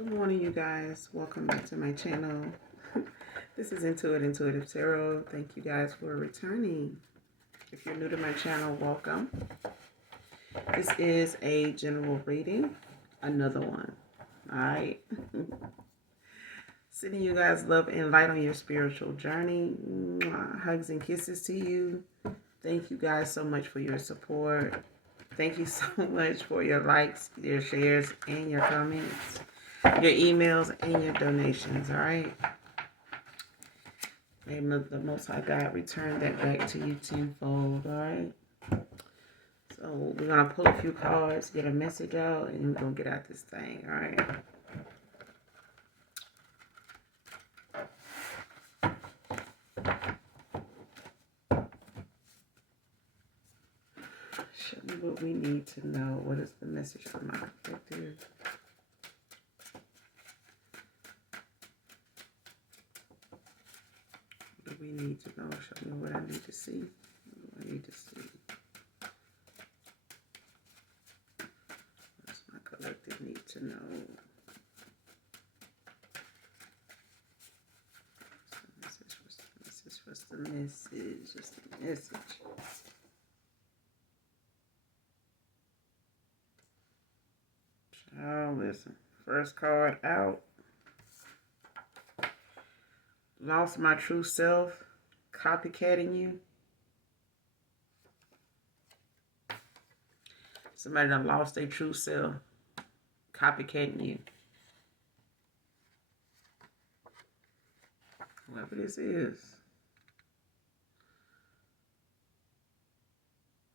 Good morning, you guys. Welcome back to my channel. This is Intuitive Tarot. Thank you guys for returning. If you're new to my channel, welcome. This is a general reading, another one. All right. Sending you guys love and light on your spiritual journey. Mwah. Hugs and kisses to you. Thank you guys so much for your support. Thank you so much for your likes, your shares, and your comments, your emails, and your donations, all right? May the Most High God return that back to you tenfold, all right? So we're going to pull a few cards, get a message out, and we're going to get out this thing, all right? Show me what we need to know. What is the message from my collective? What do we need to know? Show me what I need to see. What do I need to see? What does my collective need to know? What's the message? What's the message? Oh, listen. First card out. Lost my true self. Copycatting you. Somebody done lost their true self. Copycatting you. Whoever this is.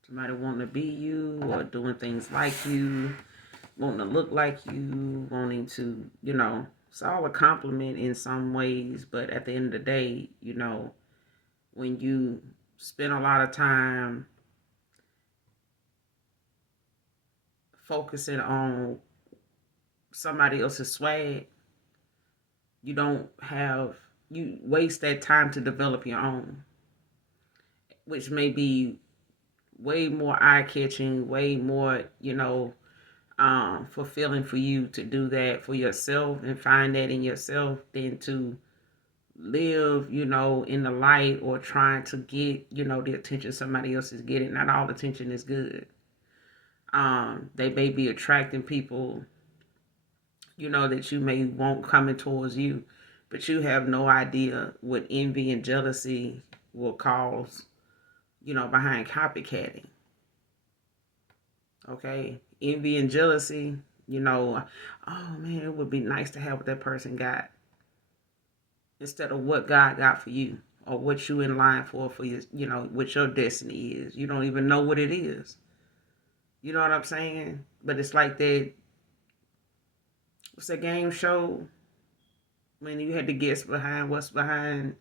Somebody wanting to be you or doing things like you. Wanting to look like you. Wanting to, it's all a compliment in some ways. But at the end of the day, when you spend a lot of time focusing on somebody else's swag, you waste that time to develop your own, which may be way more eye-catching, way more, fulfilling for you to do that for yourself and find that in yourself than to live, in the light or trying to get, the attention somebody else is getting. Not all attention is good. They may be attracting people, that you may want coming towards you, but you have no idea what envy and jealousy will cause, behind copycatting. Okay? Envy and jealousy, oh man, it would be nice to have what that person got. Instead of what God got for you or what you in line for your, what your destiny is. You don't even know what it is. You know what I'm saying? But it's like that, what's that game show when you had to guess behind what's behind,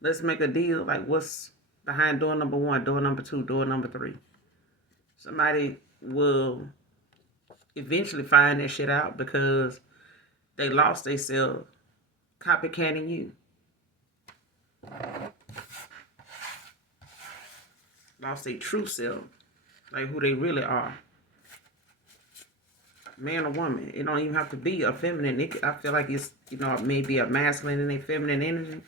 let's make a deal, like what's behind door number 1, door number 2, door number 3. Somebody will eventually find that shit out because they lost themselves copycatting you. Lost their true self, like who they really are. Man or woman. It don't even have to be a feminine. I feel like it's, maybe a masculine and a feminine energy.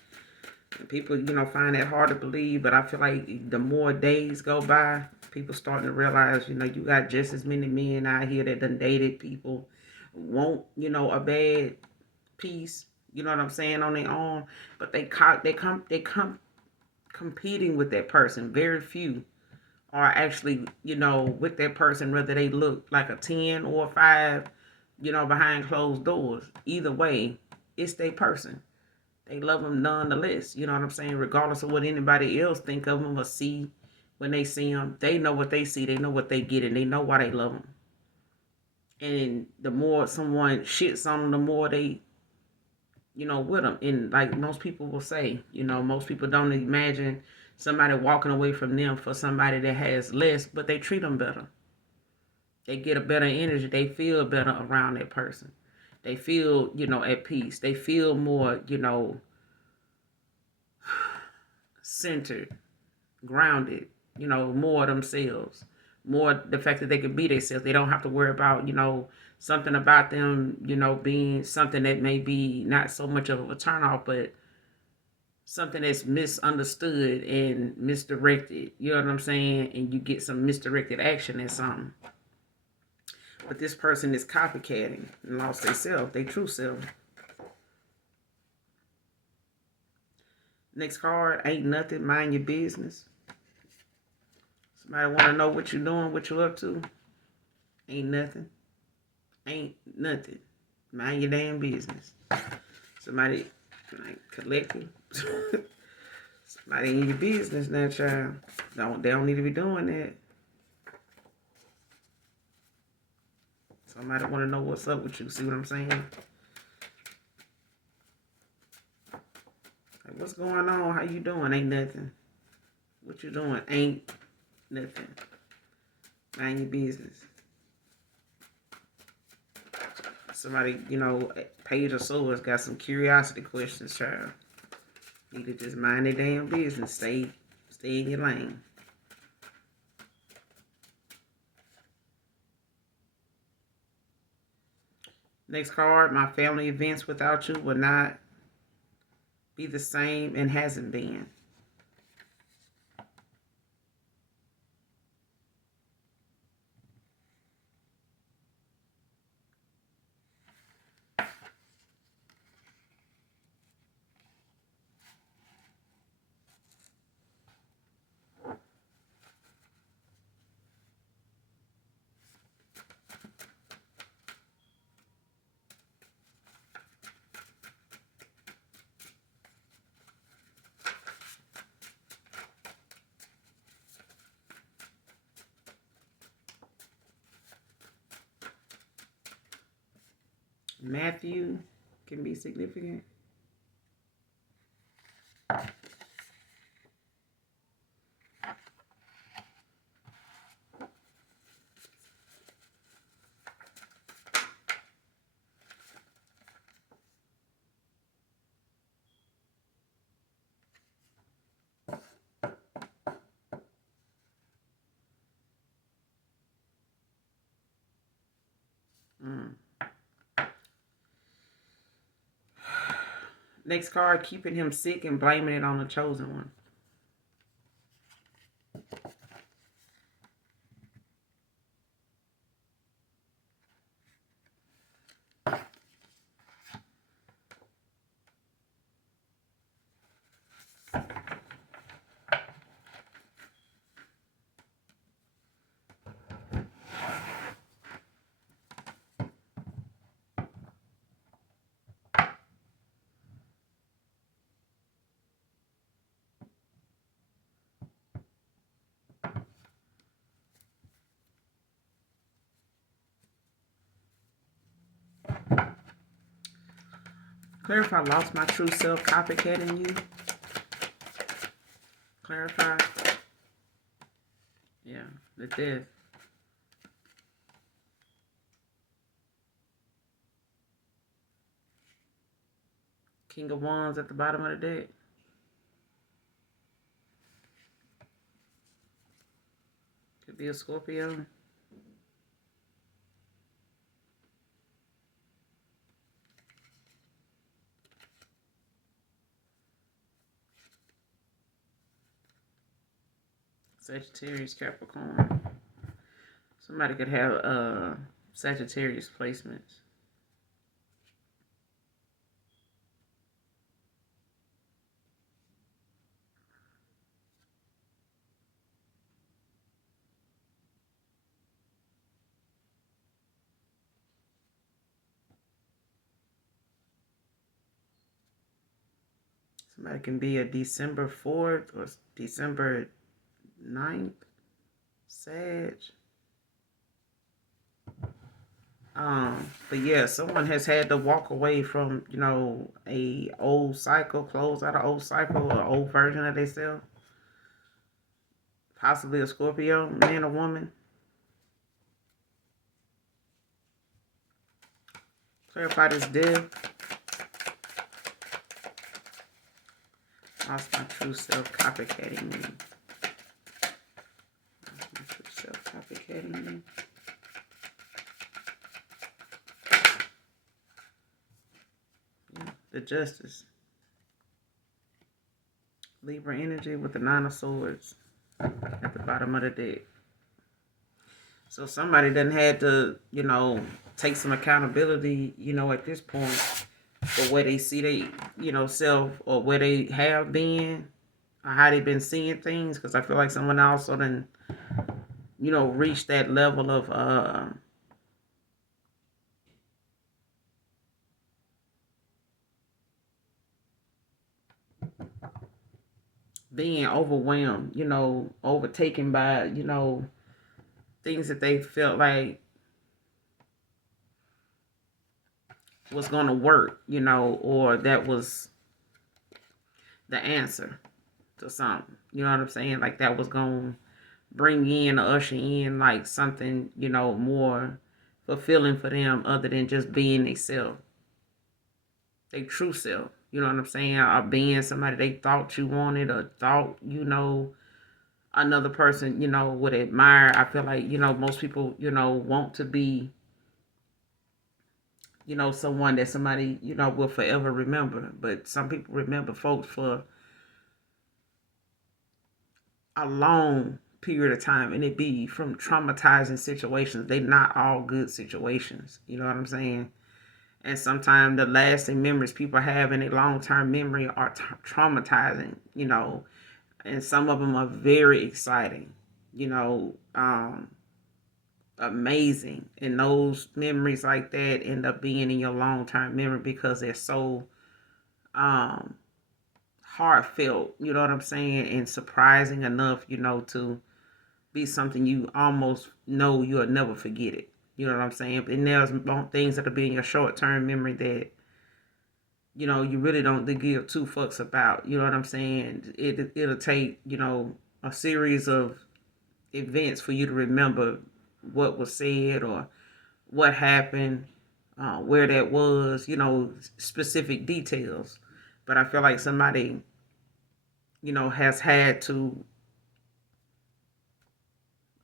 And people, find that hard to believe. But I feel like the more days go by, people starting to realize, you got just as many men out here that done dated people, want, a bad piece, you know what I'm saying, on their own. But they come competing with that person. Very few are actually, with that person, whether they look like a 10 or a 5, behind closed doors. Either way, it's their person. They love them nonetheless, you know what I'm saying? Regardless of what anybody else think of them or see when they see them. They know what they see. They know what they get, and they know why they love them. And the more someone shits on them, the more they, with them. And like most people will say, most people don't imagine somebody walking away from them for somebody that has less, but they treat them better. They get a better energy. They feel better around that person. They feel, at peace. They feel more, centered, grounded, more themselves, more the fact that they can be themselves. They don't have to worry about, something about them, being something that may be not so much of a turnoff, but something that's misunderstood and misdirected. You know what I'm saying? And you get some misdirected action at something. But this person is copycatting and lost their self, their true self. Next card, ain't nothing, mind your business. Somebody want to know what you're doing, what you're up to. Ain't nothing. Ain't nothing. Mind your damn business. Somebody, like, collective. Somebody in your business now, child. They don't need to be doing that. Somebody want to know what's up with you. See what I'm saying? Like, what's going on? How you doing? Ain't nothing. What you doing? Ain't nothing. Mind your business. Somebody, Page of Swords got some curiosity questions, child. You could just mind their damn business. Stay in your lane. Next card, my family events without you will not be the same and hasn't been. Matthew can be significant. Next card, keeping him sick and blaming it on the chosen one. Clarify, lost my true self, copycatting you. Clarify. Yeah, the death. King of Wands at the bottom of the deck. Could be a Scorpio. Sagittarius, Capricorn. Somebody could have Sagittarius placements. Somebody can be a December 4th or December 9th. Sag. But yeah, someone has had to walk away from, a old cycle, close out an old cycle or old version of themselves. Possibly a Scorpio, man or woman. Clarify this death. Lost my true self, copycatting me. Lost my true self, copycatting. Academy. The Justice. Libra energy with the Nine of Swords at the bottom of the deck. So somebody done had to, take some accountability, at this point for where they see they, self, or where they have been, or how they been seeing things. Because I feel like someone also done, reached that level of being overwhelmed, overtaken by, things that they felt like was going to work, or that was the answer to something. You know what I'm saying? Like that was going to bring in or usher in like something, more fulfilling for them other than just being themselves, their true self. You know what I'm saying? Or being somebody they thought you wanted or thought, another person, would admire. I feel like, most people, want to be, someone that somebody, will forever remember. But some people remember folks for a long period of time, and it be from traumatizing situations. They not all good situations. You know what I'm saying? And sometimes the lasting memories people have in a long-term memory are traumatizing, and some of them are very exciting, amazing. And those memories like that end up being in your long-term memory because they're so um, heartfelt, you know what I'm saying, and surprising enough, to be something you almost know you'll never forget it. You know what I'm saying? And there's things that'll be in your short-term memory that, you really don't give two fucks about. You know what I'm saying? It'll take, a series of events for you to remember what was said or what happened, where that was, specific details. But I feel like somebody, has had to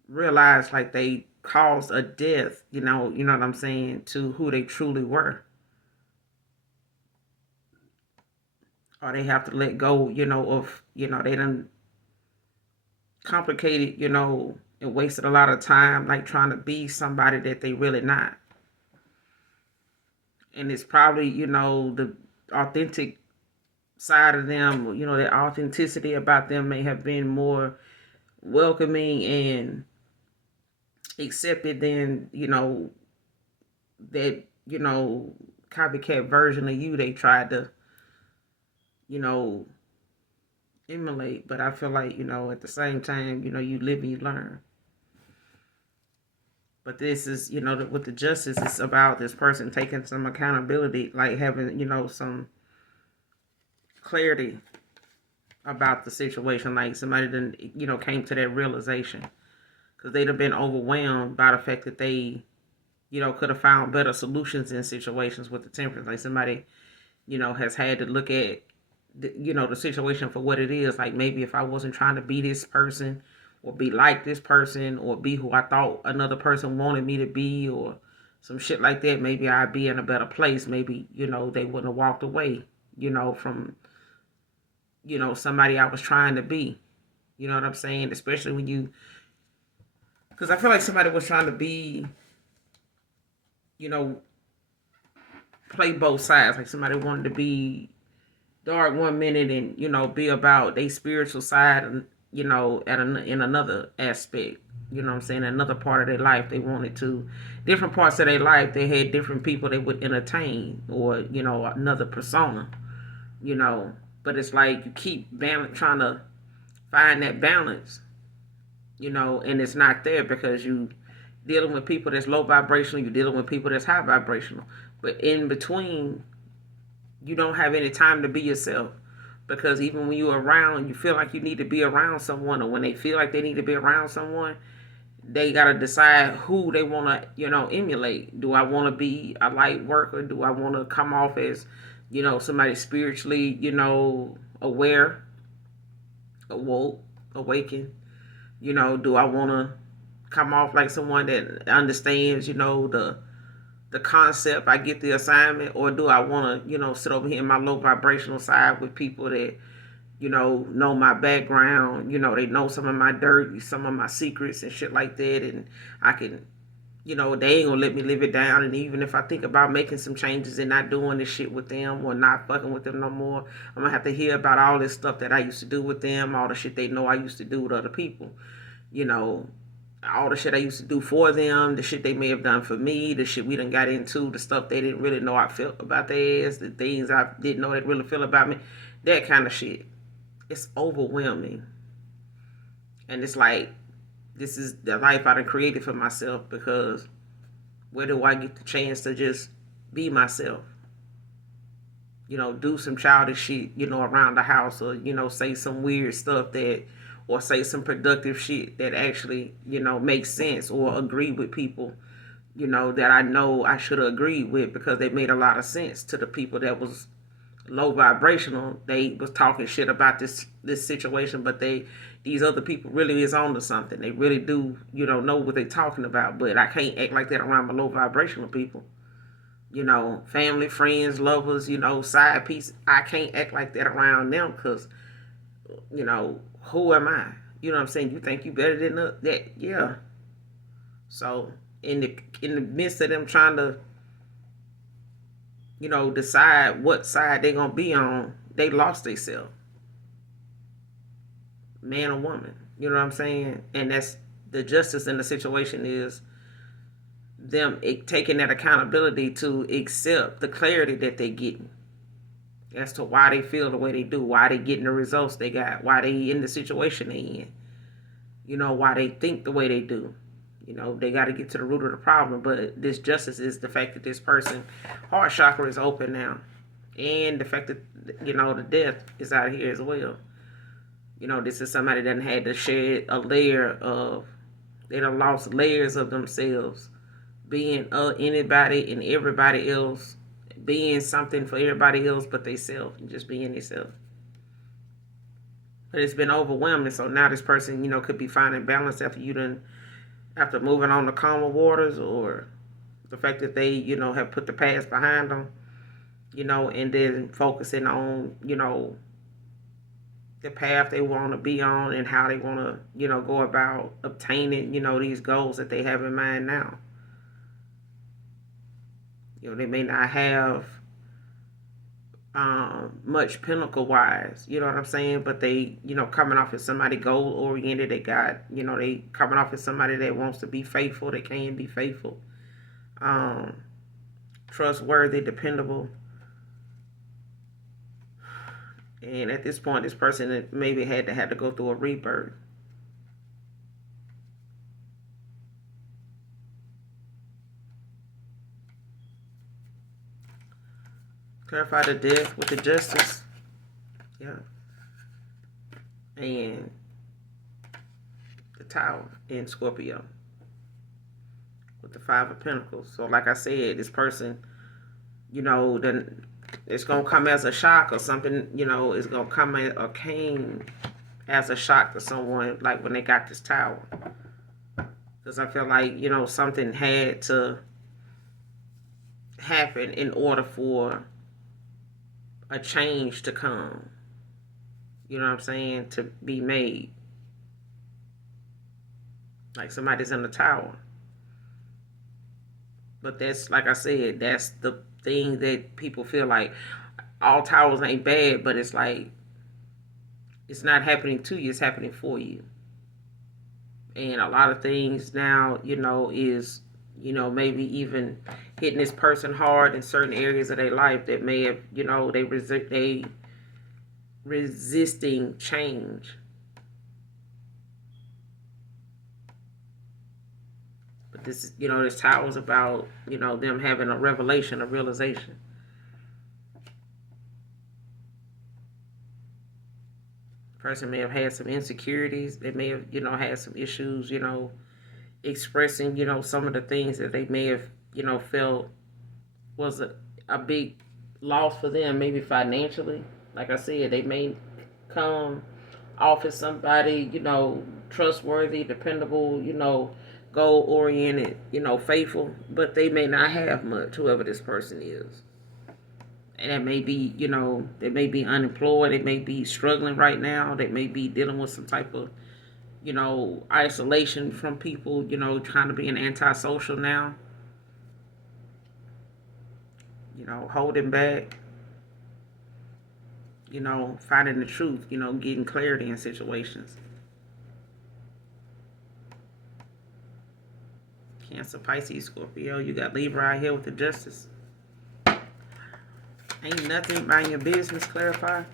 realize like they caused a death, you know what I'm saying, to who they truly were. Or they have to let go, of, they done complicated, and wasted a lot of time like trying to be somebody that they really not. And it's probably, the authentic side of them, the authenticity about them may have been more welcoming and accepted than, that, copycat version of you they tried to, you know, emulate. But I feel like, at the same time, you live and you learn. But this is, with the justice, it's about this person taking some accountability, like having, some clarity about the situation. Like somebody done, came to that realization because they'd have been overwhelmed by the fact that they, could have found better solutions in situations with the temperance. Like somebody, has had to look at, the situation for what it is. Like maybe if I wasn't trying to be this person or be like this person or be who I thought another person wanted me to be or some shit like that, maybe I'd be in a better place. Maybe, they wouldn't have walked away, from, somebody I was trying to be. You know what I'm saying? Especially when you, because I feel like somebody was trying to be, you know, play both sides. Like somebody wanted to be dark one minute and, be about their spiritual side and, in another aspect. You know what I'm saying? Another part of their life they wanted to, different parts of their life they had different people they would entertain or, another persona, But it's like you keep trying to find that balance, and it's not there because you dealing with people that's low vibrational, you're dealing with people that's high vibrational. But in between, you don't have any time to be yourself. Because even when you're around, you feel like you need to be around someone, or when they feel like they need to be around someone, they gotta decide who they wanna, emulate. Do I wanna be a light worker? Do I wanna come off as, somebody spiritually, aware, awoke, awakened? Do I wanna come off like someone that understands, the concept. I get the assignment, or do I want to, sit over here in my low vibrational side with people that, know my background, they know some of my dirt, some of my secrets and shit like that, and I can, they ain't gonna let me live it down. And even if I think about making some changes and not doing this shit with them or not fucking with them no more, I'm gonna have to hear about all this stuff that I used to do with them, all the shit they know I used to do with other people, you know, all the shit I used to do for them, the shit they may have done for me, the shit we done got into, the stuff they didn't really know I felt about their ass, the things I didn't know they really feel about me, that kind of shit. It's overwhelming. And it's like, this is the life I done created for myself, because where do I get the chance to just be myself? Do some childish shit, around the house, or, say some weird stuff that, or say some productive shit that actually, makes sense, or agree with people, that I know I should have agreed with, because they made a lot of sense to the people that was low vibrational. They was talking shit about this situation, but these other people really is on to something. They really do, know what they talking about. But I can't act like that around my low vibrational people. Family, friends, lovers, side piece. I can't act like that around them, because, who am I? You know what I'm saying? You think you better than that? Yeah. So in the midst of them trying to, decide what side they're gonna be on, they lost themselves. Man or woman. You know what I'm saying? And that's the justice in the situation, is them taking that accountability to accept the clarity that they're getting as to why they feel the way they do, why they getting the results they got, why they in the situation they in, why they think the way they do. They got to get to the root of the problem. But this justice is the fact that this person heart chakra is open now, and the fact that the death is out here as well. This is somebody that had to shed a layer of, they done lost layers of themselves, being anybody and everybody else, being something for everybody else but they self, and just being themselves. But it's been overwhelming. So now this person, could be finding balance after moving on to calmer waters, or the fact that they, have put the past behind them, and then focusing on, the path they want to be on, and how they want to, go about obtaining, these goals that they have in mind now. They may not have much pinnacle wise, you know what I'm saying? But they, coming off as somebody goal oriented. They got, they coming off as somebody that wants to be faithful, that can be faithful, trustworthy, dependable. And at this point, this person maybe had to go through a rebirth. Clarify the death with the justice. Yeah. And the Tower in Scorpio with the Five of Pentacles. So like I said, this person, then it's going to come as a shock, or something, it's going to come or came as a shock to someone, like when they got this Tower. Because I feel like, something had to happen in order for a change to come. You know what I'm saying? To be made. Like somebody's in the Tower. But that's, like I said, that's the thing that people feel like all towers ain't bad, but it's like, it's not happening to you, it's happening for you. And a lot of things now, is, maybe even hitting this person hard in certain areas of their life that may have, they resisting change. But this is, this Tower is about, them having a revelation, a realization. Person may have had some insecurities. They may have, had some issues, expressing, some of the things that they may have, felt was a big loss for them, maybe financially. Like I said, they may come off as somebody, trustworthy, dependable, goal oriented, faithful, but they may not have much, whoever this person is. And that may be, they may be unemployed, they may be struggling right now, they may be dealing with some type of, isolation from people, trying to be an antisocial now, holding back, finding the truth, getting clarity in situations. Cancer, Pisces, Scorpio, you got Libra out here with the Justice. Ain't nothing mind your business, clarify.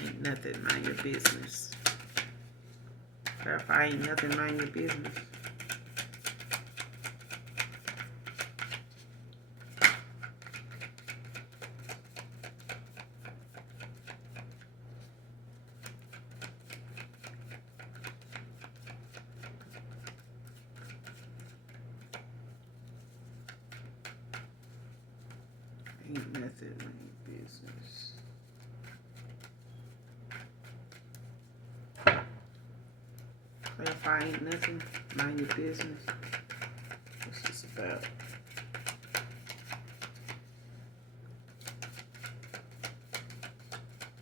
Ain't nothing mind your business. Clarify, ain't nothing mind your business. Ain't nothing mind your business. Clarify, ain't nothing mind your business. What's this about?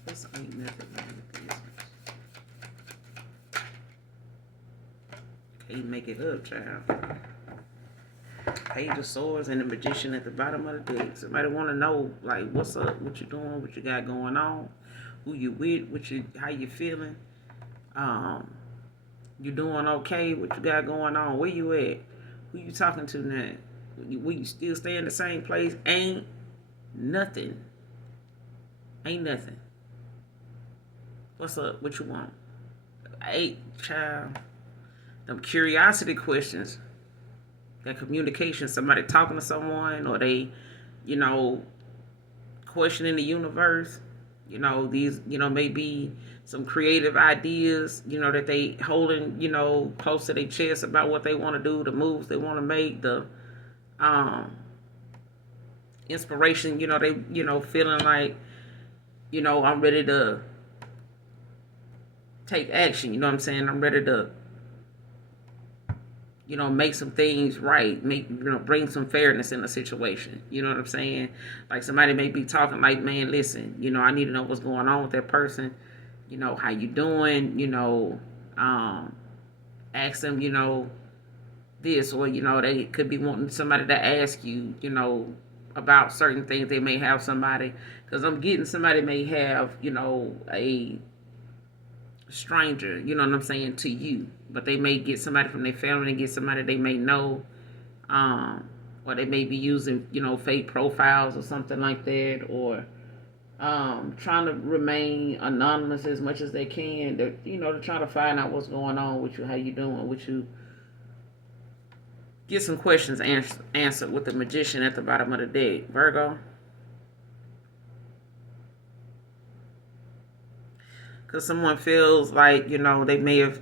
This ain't nothing mind your business. Can't make it up, child. Page of Swords and the Magician at the bottom of the deck. Somebody want to know, like, what's up, what you doing, what you got going on, who you with, how you feeling, you doing okay, what you got going on, where you at, who you talking to now, will you still stay in the same place? Ain't nothing. Ain't nothing. What's up, what you want? Child, them curiosity questions. That communication, somebody talking to someone, or they, questioning the universe. These, maybe some creative ideas, that they holding, close to their chest about what they want to do, the moves they want to make, the inspiration, they, feeling like, I'm ready to take action, you know what I'm saying? I'm ready to, make some things right, bring some fairness in the situation. You know what I'm saying? Like somebody may be talking like, man, listen, I need to know what's going on with that person. How you doing? Ask them, this, or, they could be wanting somebody to ask you, about certain things. They may have somebody, because I'm getting somebody may have, a stranger, you know what I'm saying, to you, but they may get somebody from their family and get somebody they may know, or they may be using, fake profiles or something like that, or trying to remain anonymous as much as they can, to try to find out what's going on with you, how you doing, with you. Get some questions answered with the Magician at the bottom of the deck, Virgo. Because someone feels like, they may have,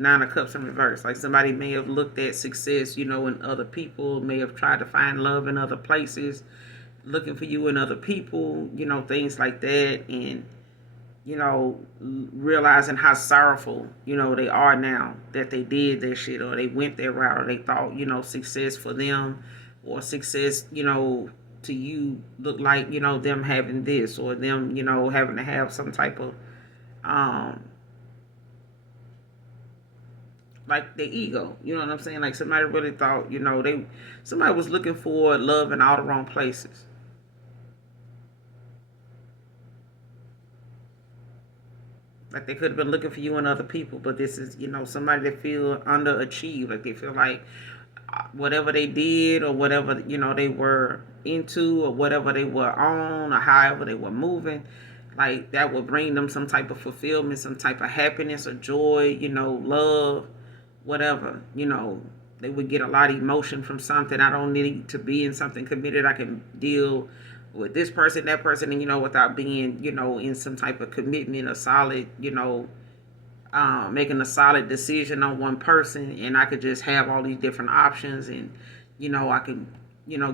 Nine of Cups in reverse. Like somebody may have looked at success, in other people, may have tried to find love in other places, looking for you in other people, things like that. And, realizing how sorrowful, they are now that they did that shit, or they went their route, or they thought, success for them, or success, to you look like, them having this, or them, having to have some type of, like the ego, you know what I'm saying? Like somebody really thought, somebody was looking for love in all the wrong places. Like they could have been looking for you and other people, but this is, somebody that feel underachieved. Like they feel like whatever they did, or whatever, they were into, or whatever they were on, or however they were moving, like that would bring them some type of fulfillment, some type of happiness or joy, love, whatever. They would get a lot of emotion from something. I don't need to be in something committed. I can deal with this person, that person, and, without being, in some type of commitment, a solid, making a solid decision on one person, and I could just have all these different options, and, I can,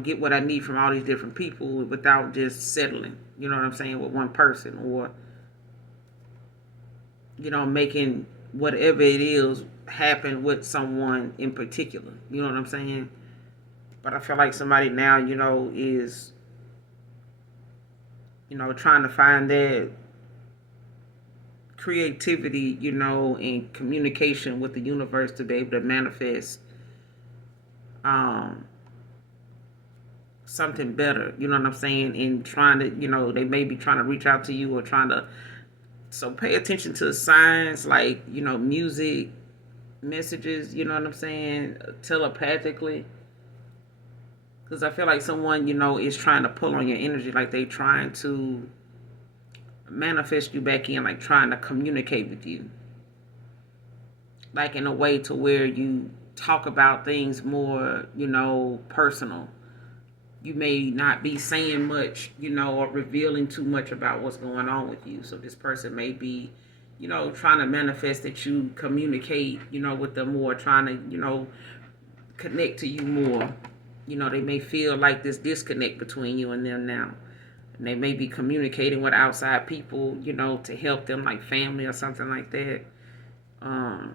get what I need from all these different people without just settling, you know what I'm saying, with one person, or, making whatever it is happen with someone in particular. You know what I'm saying? But I feel like somebody now, is, trying to find that creativity, and communication with the universe to be able to manifest um, something better. You know what I'm saying? And trying to, they may be trying to reach out to you or trying to. So pay attention to signs like, music, messages, you know what I'm saying? Telepathically. Because I feel like someone, is trying to pull on your energy, like they trying to manifest you back in, like trying to communicate with you. Like in a way to where you talk about things more, personal. You may not be saying much, or revealing too much about what's going on with you. So this person may be, trying to manifest that you communicate, with them more, trying to, connect to you more. They may feel like this disconnect between you and them now. And they may be communicating with outside people, to help them, like family or something like that. Or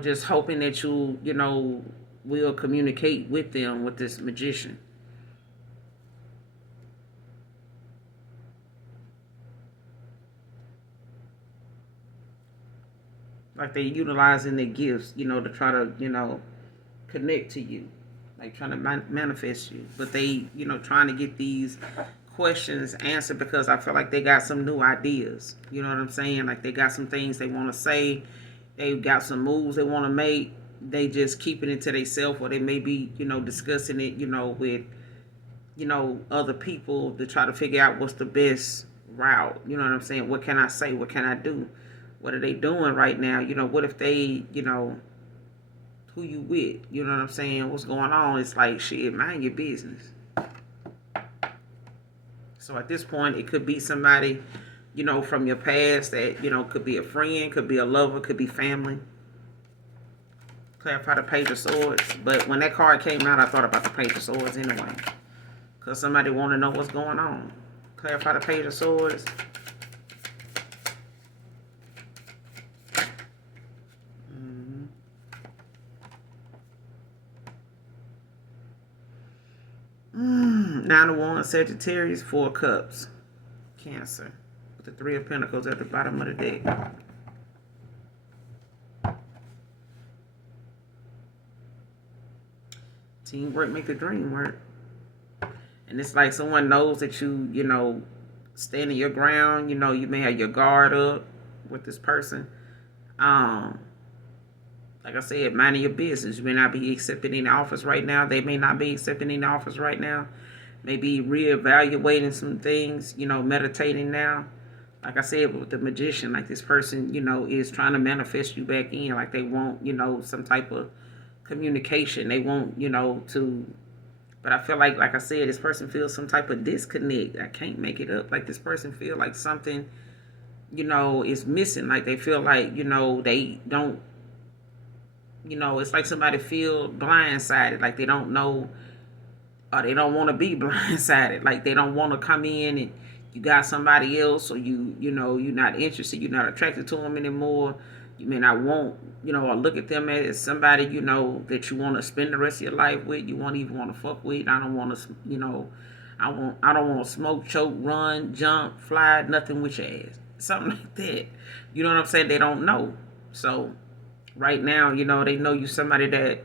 just hoping that you, will communicate with them with this magician. Like they utilizing their gifts, to try to, connect to you, like trying to manifest you. But they, trying to get these questions answered because I feel like they got some new ideas. You know what I'm saying? Like they got some things they want to say. They got some moves they want to make. They just keeping it to themselves, or they may be, discussing it, with, other people to try to figure out what's the best route. You know what I'm saying? What can I say? What can I do? What are they doing right now? What if they, who you with? You know what I'm saying? What's going on? It's like, shit, mind your business. So at this point, it could be somebody, from your past that, could be a friend, could be a lover, could be family. Clarify the Page of Swords. But when that card came out, I thought about the Page of Swords anyway. Because somebody want to know what's going on. Clarify the Page of Swords. Nine of Wands, Sagittarius, Four of Cups, Cancer. With the Three of Pentacles at the bottom of the deck. Teamwork make the dream work. And it's like someone knows that you, standing your ground. You may have your guard up with this person. Like I said, minding your business. You may not be accepting any offers right now. They may not be accepting any offers right now. Maybe reevaluating some things, meditating now. Like I said, with the magician, like this person, is trying to manifest you back in. Like they want, some type of communication. They want, to. But I feel like I said, this person feels some type of disconnect. I can't make it up. Like this person feel like something, is missing. Like they feel like, they don't, it's like somebody feel blindsided. Like they don't know, or they don't want to be blindsided. Like they don't want to come in and you got somebody else, or you're not interested, you're not attracted to them anymore. You may not want, or look at them as somebody, that you want to spend the rest of your life with. You won't even want to fuck with. I don't want to, I don't want to smoke, choke, run, jump, fly, nothing with your ass. Something like that. You know what I'm saying? They don't know. So right now, they know you somebody that,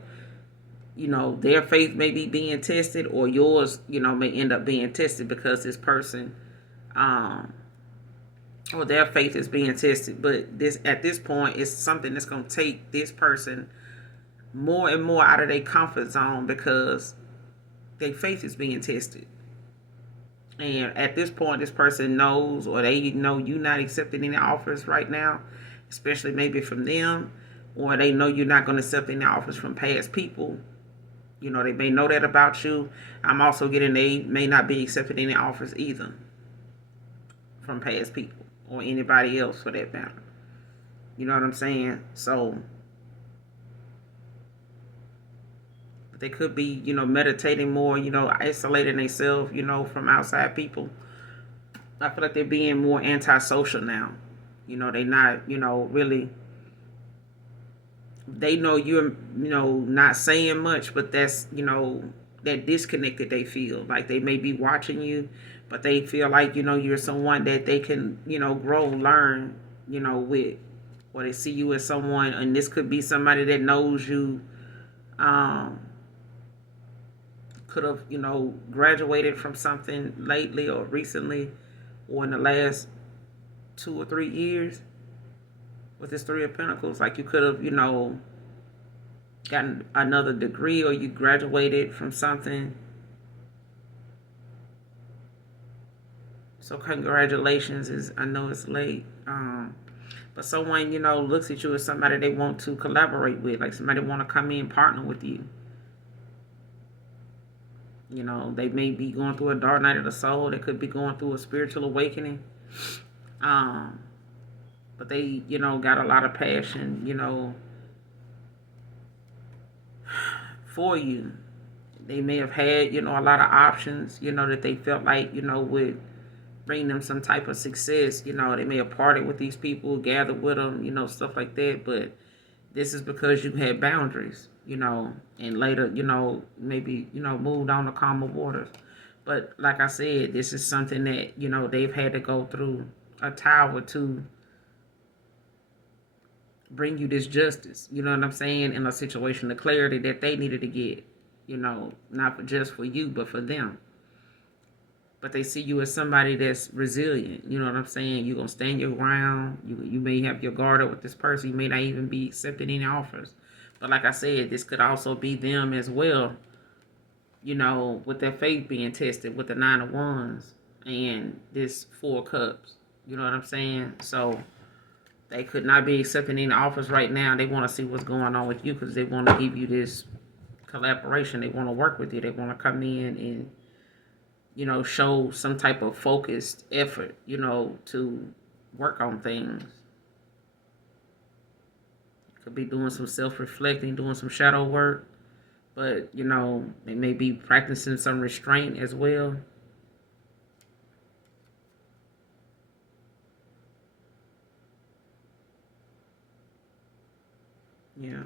their faith may be being tested, or yours, may end up being tested because this person, or their faith is being tested. But at this point, it's something that's going to take this person more and more out of their comfort zone because their faith is being tested. And at this point, this person knows, or they know you're not accepting any offers right now, especially maybe from them, or they know you're not going to accept any offers from past people. They may know that about you. I'm also getting they may not be accepting any offers either from past people or anybody else for that matter. You know what I'm saying? So they could be, meditating more, isolating themselves, from outside people. I feel like they're being more antisocial now. They not, really, they know you're, not saying much, but that's, that disconnected they feel. Like they may be watching you, but they feel like, you're someone that they can, grow, learn, with. Or they see you as someone, and this could be somebody that knows you, um, could have, graduated from something lately or recently or in the last 2 or 3 years with this Three of Pentacles. Like you could have, gotten another degree or you graduated from something. So congratulations. I know it's late. But someone, looks at you as somebody they want to collaborate with, like somebody want to come in, partner with you. They may be going through a dark night of the soul. They could be going through a spiritual awakening. But they, got a lot of passion, for you. They may have had, a lot of options, that they felt like, would bring them some type of success. They may have parted with these people, gathered with them, stuff like that. But this is because you had boundaries, and later, maybe, moved on to calmer waters. But like I said, this is something that, they've had to go through a tower to bring you this justice, you know what I'm saying, in a situation, the clarity that they needed to get, not just for you, but for them. But they see you as somebody that's resilient, you know what I'm saying? You're going to stand your ground. You may have your guard up with this person. You may not even be accepting any offers. But like I said, this could also be them as well, with their faith being tested with the Nine of Wands and this Four of Cups. You know what I'm saying? So they could not be accepting any offers right now. They want to see what's going on with you because they want to give you this collaboration. They want to work with you. They want to come in and, show some type of focused effort, to work on things. Could be doing some self-reflecting, doing some shadow work. But, they may be practicing some restraint as well. Yeah.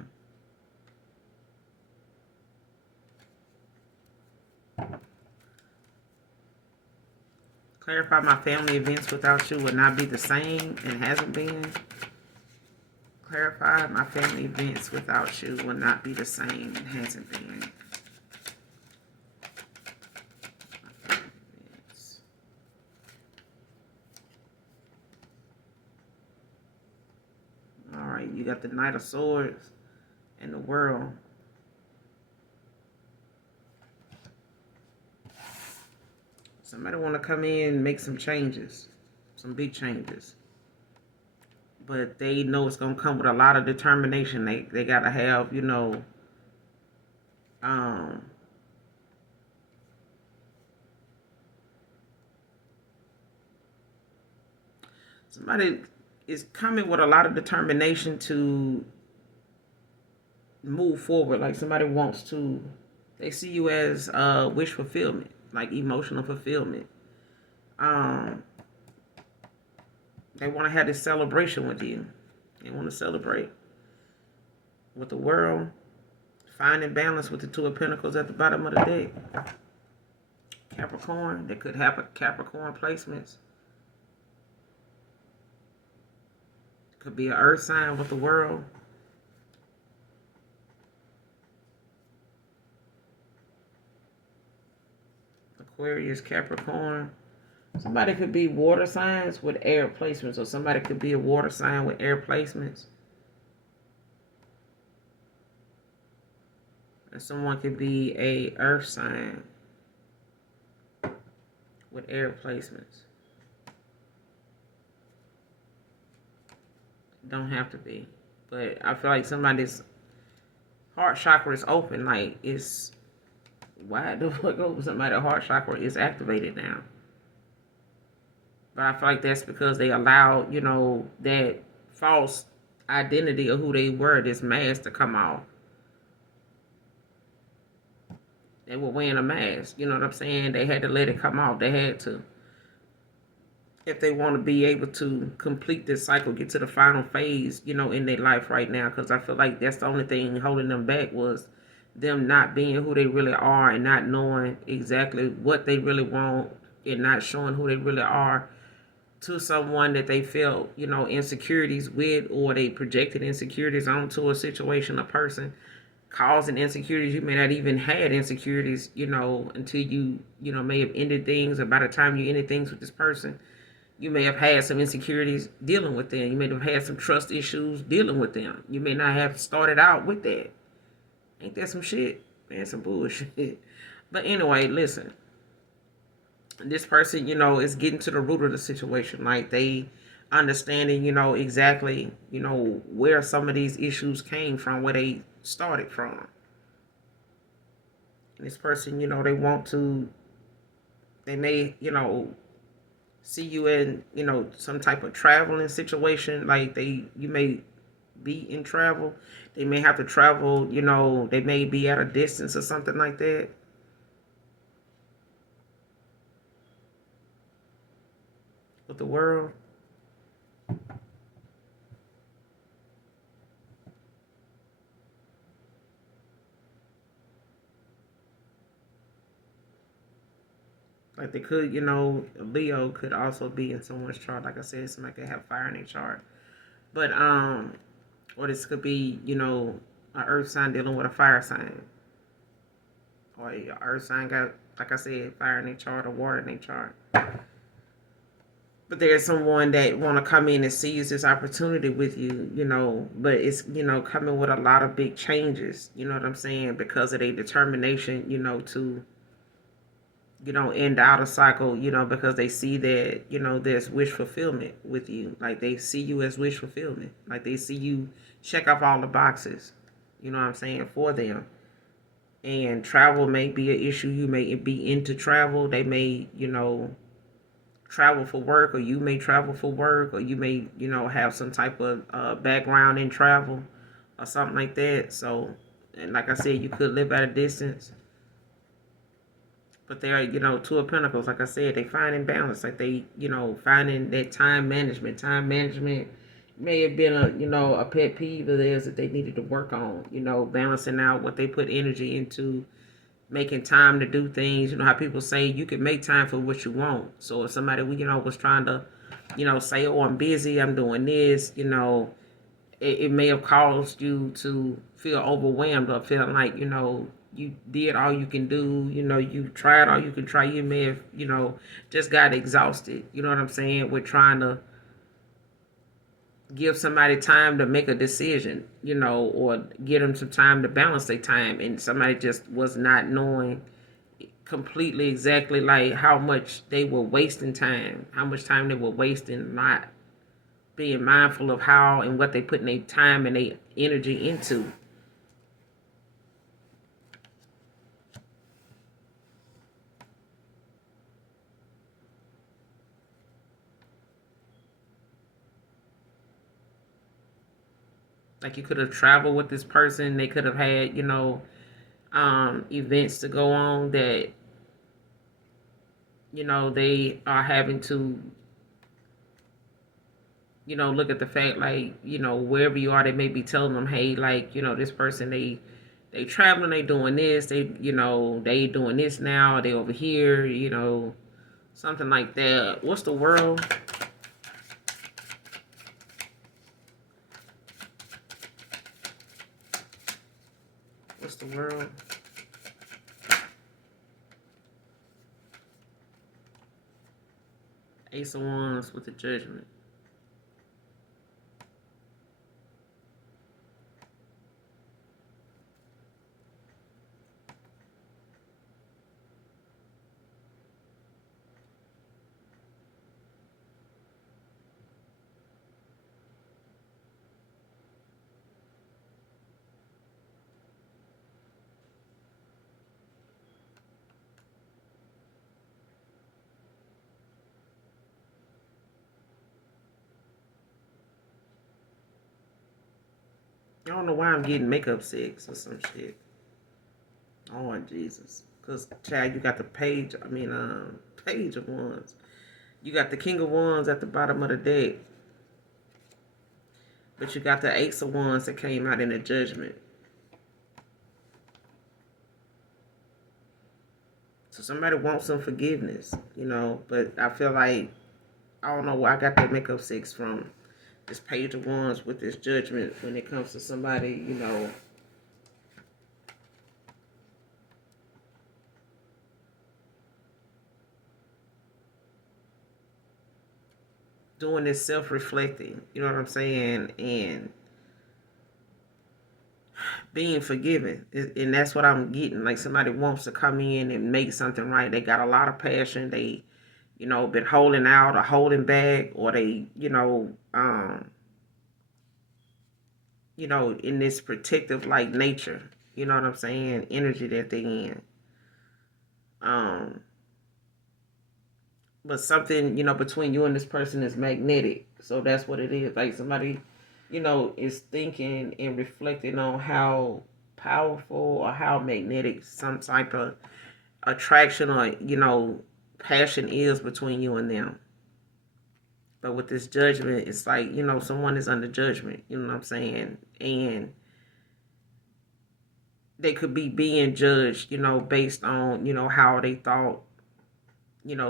Clarify, my family events without you would not be the same and hasn't been. Clarify, my family events without you will not be the same and hasn't been. Alright, you got the Knight of Swords and the World. Somebody want to come in and make some changes. Some big changes. But they know it's going to come with a lot of determination. They got to have, somebody is coming with a lot of determination to move forward. Like somebody wants to, they see you as wish fulfillment, like emotional fulfillment. They want to have this celebration with you. They want to celebrate with the World. Finding balance with the Two of Pentacles at the bottom of the deck. Capricorn. They could have a Capricorn placements. Could be an earth sign with the World. Aquarius, Capricorn. Somebody could be water signs with air placements, or somebody could be a water sign with air placements. And someone could be a earth sign with air placements. Don't have to be. But I feel like somebody's heart chakra is open. Like it's wide the fuck open. Somebody's heart chakra is activated now. But I feel like that's because they allowed, that false identity of who they were, this mask, to come off. They were wearing a mask, you know what I'm saying? They had to let it come off. They had to. if they want to be able to complete this cycle, get to the final phase, in their life right now. Because I feel like that's the only thing holding them back was them not being who they really are and not knowing exactly what they really want and not showing who they really are to someone that they felt, insecurities with, or they projected insecurities onto a situation, a person, causing insecurities. You may not even had insecurities, until you may have ended things, or by the time you ended things with this person, you may have had some insecurities dealing with them. You may have had some trust issues dealing with them. You may not have started out with that. Ain't that some shit? Man, some bullshit. But anyway, listen. This person, is getting to the root of the situation. Like they understanding, exactly, where some of these issues came from, where they started from. And this person, they may, see you in, some type of traveling situation. Like you may be in travel. They may have to travel, they may be at a distance or something like that. With the world. Like they could, Leo could also be in someone's chart. Like I said, somebody could have fire in their chart. But or this could be, an earth sign dealing with a fire sign. Or a earth sign got, like I said, fire in their chart or water in their chart. But there's someone that want to come in and seize this opportunity with you, but it's, coming with a lot of big changes, you know what I'm saying, because of their determination, to, end out a cycle, because they see that, there's wish fulfillment with you. Like they see you as wish fulfillment. Like they see you check off all the boxes, you know what I'm saying, for them. And travel may be an issue. You may be into travel. They may, travel for work, or you may travel for work, or you may, have some type of background in travel or something like that. So, and like I said, you could live at a distance. But they're, two of pentacles, like I said, they finding balance. Like they, finding that time management. Time management may have been a pet peeve of theirs that they needed to work on, balancing out what they put energy into, making time to do things. You know how people say you can make time for what you want. So if somebody, was trying to, say, oh, I'm busy, I'm doing this, it may have caused you to feel overwhelmed, or feeling like, you did all you can do, you tried all you can try. You may have, just got exhausted, you know what I'm saying, with trying to give somebody time to make a decision, or give them some time to balance their time. And somebody just was not knowing completely exactly like how much they were wasting time, how much time they were wasting, not being mindful of how and what they put their time and their energy into. Like you could have traveled with this person. They could have had, events to go on that, they are having to, look at the fact, like, wherever you are, they may be telling them, hey, like, this person, they traveling, they doing this, they doing this now, they over here, something like that. What's the world? What's the world? Ace of Wands with the Judgment. I don't know why I'm getting makeup sex or some shit. Oh, Jesus. Because, child, you got the page, page of wands. You got the King of Wands at the bottom of the deck, but you got the Ace of Wands that came out in the Judgment. So somebody wants some forgiveness, but I feel like, I don't know where I got that makeup 6 from. This Page of Wands with this Judgment when it comes to somebody, doing this self-reflecting, you know what I'm saying, and being forgiven. And that's what I'm getting. Like, somebody wants to come in and make something right. They got a lot of passion. They, been holding out or holding back, or they, in this protective like nature, you know what I'm saying, energy that they in. Um, but something, between you and this person is magnetic. So that's what it is. Like, somebody, is thinking and reflecting on how powerful or how magnetic some type of attraction or, passion is between you and them. But with this Judgment, it's like, someone is under judgment, you know what I'm saying? And they could be being judged, based on, how they thought,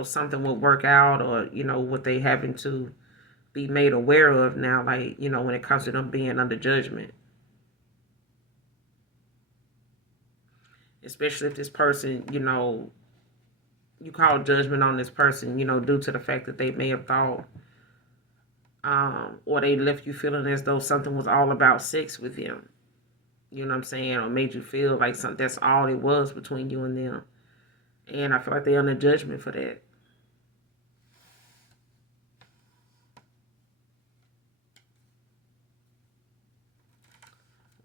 something would work out, or, what they having to be made aware of now, like, when it comes to them being under judgment. Especially if this person, you call judgment on this person, due to the fact that they may have thought, or they left you feeling as though something was all about sex with them. You know what I'm saying? Or made you feel like that's all it was between you and them. And I feel like they're under judgment for that.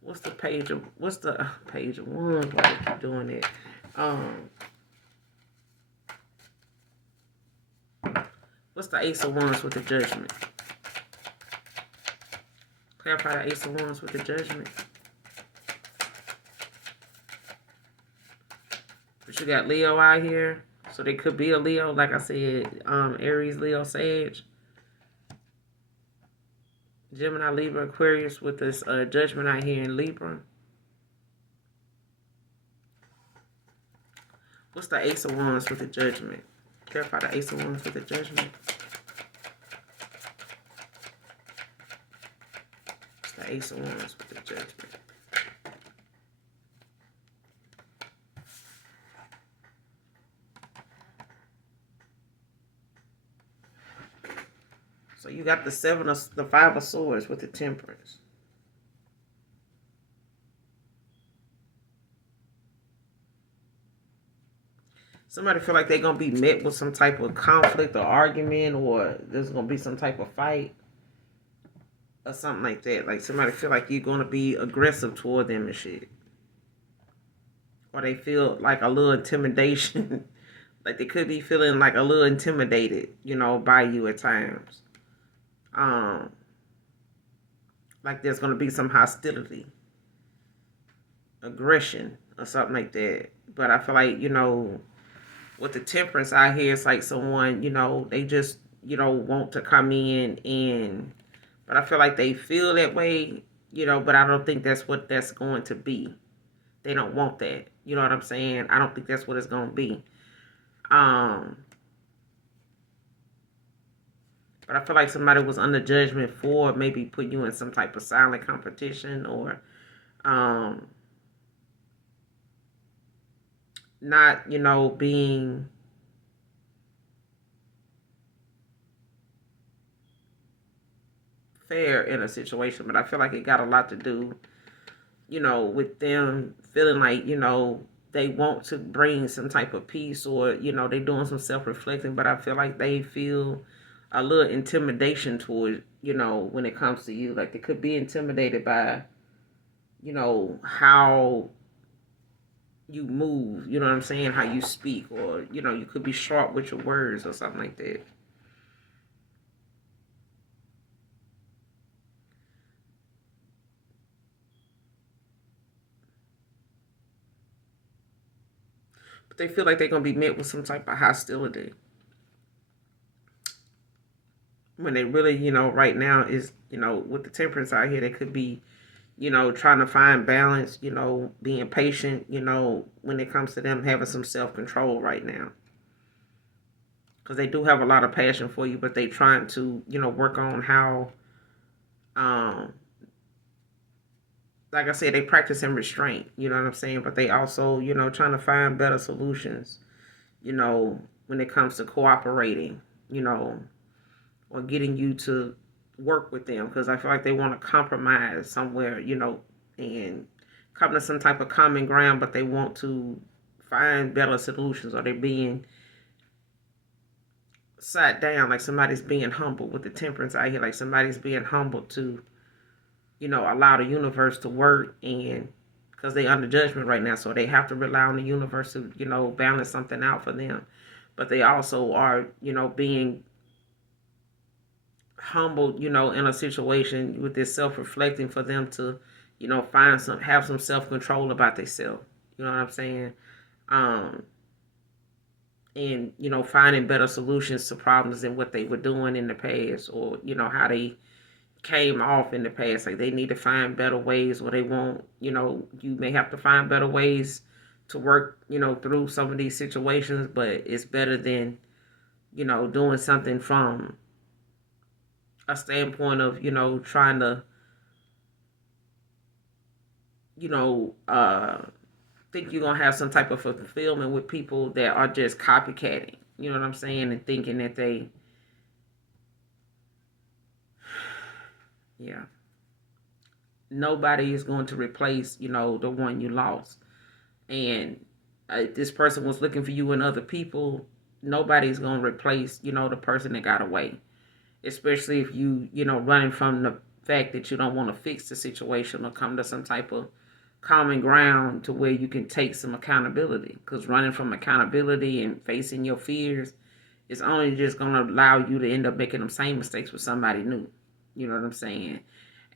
What's the page of wands? Why do I keep doing it? What's the Ace of Wands with the Judgment? Clarify the Ace of Wands with the Judgment. But you got Leo out here. So they could be a Leo, like I said, Aries, Leo, Sage. Gemini, Libra, Aquarius with this Judgment out here in Libra. What's the Ace of Wands with the Judgment? Clarify the Ace of Wands with the Judgment. What's the Ace of Wands with the Judgment? So you got the 5 of Swords with the Temperance. Somebody feel like they're going to be met with some type of conflict or argument, or there's going to be some type of fight or something like that. Like, somebody feel like you're going to be aggressive toward them and shit. Or they feel like a little intimidation. Like, they could be feeling like a little intimidated, by you at times. Like there's going to be some hostility, aggression, or something like that. But I feel like, with the Temperance out here, it's like someone, they just, want to come in and, but I feel like they feel that way, but I don't think that's what that's going to be. They don't want that. You know what I'm saying? I don't think that's what it's going to be. But I feel like somebody was under judgment for maybe putting you in some type of silent competition, or not, being fair in a situation. But I feel like it got a lot to do, with them feeling like, they want to bring some type of peace, or, they're doing some self-reflecting. But I feel like they feel a little intimidation toward, when it comes to you. Like, they could be intimidated by, how you move, you know what I'm saying, how you speak, or, you could be sharp with your words or something like that. But they feel like they're going to be met with some type of hostility. when they really, right now is, with the temperance out here, they could be, trying to find balance, being patient, when it comes to them having some self control right now. Because they do have a lot of passion for you, but they trying to, work on how, um, like I said, they practicing restraint, you know what I'm saying? But they also, trying to find better solutions, when it comes to cooperating, you know, or getting you to work with them. Because I feel like they want to compromise somewhere, and come to some type of common ground, but they want to find better solutions, or they're being sat down, like somebody's being humble with the temperance out here, like somebody's being humble to, allow the universe to work, and because they under judgment right now, so they have to rely on the universe to, balance something out for them. But they also are, being humbled, in a situation with this self-reflecting for them to, have some self-control about themselves. You know what I'm saying? Um, and finding better solutions to problems than what they were doing in the past, or how they came off in the past. Like they need to find better ways, or they won't, you may have to find better ways to work, through some of these situations. But it's better than, doing something from a standpoint of, trying to, you know uh think you're gonna have some type of fulfillment with people that are just copycatting, you know what I'm saying, and thinking that they, yeah, nobody is going to replace, the one you lost. And this person was looking for you and other people. Nobody's going to replace, the person that got away, especially if you, running from the fact that you don't want to fix the situation or come to some type of common ground to where you can take some accountability. Because running from accountability and facing your fears is only just going to allow you to end up making the same mistakes with somebody new. You know what I'm saying?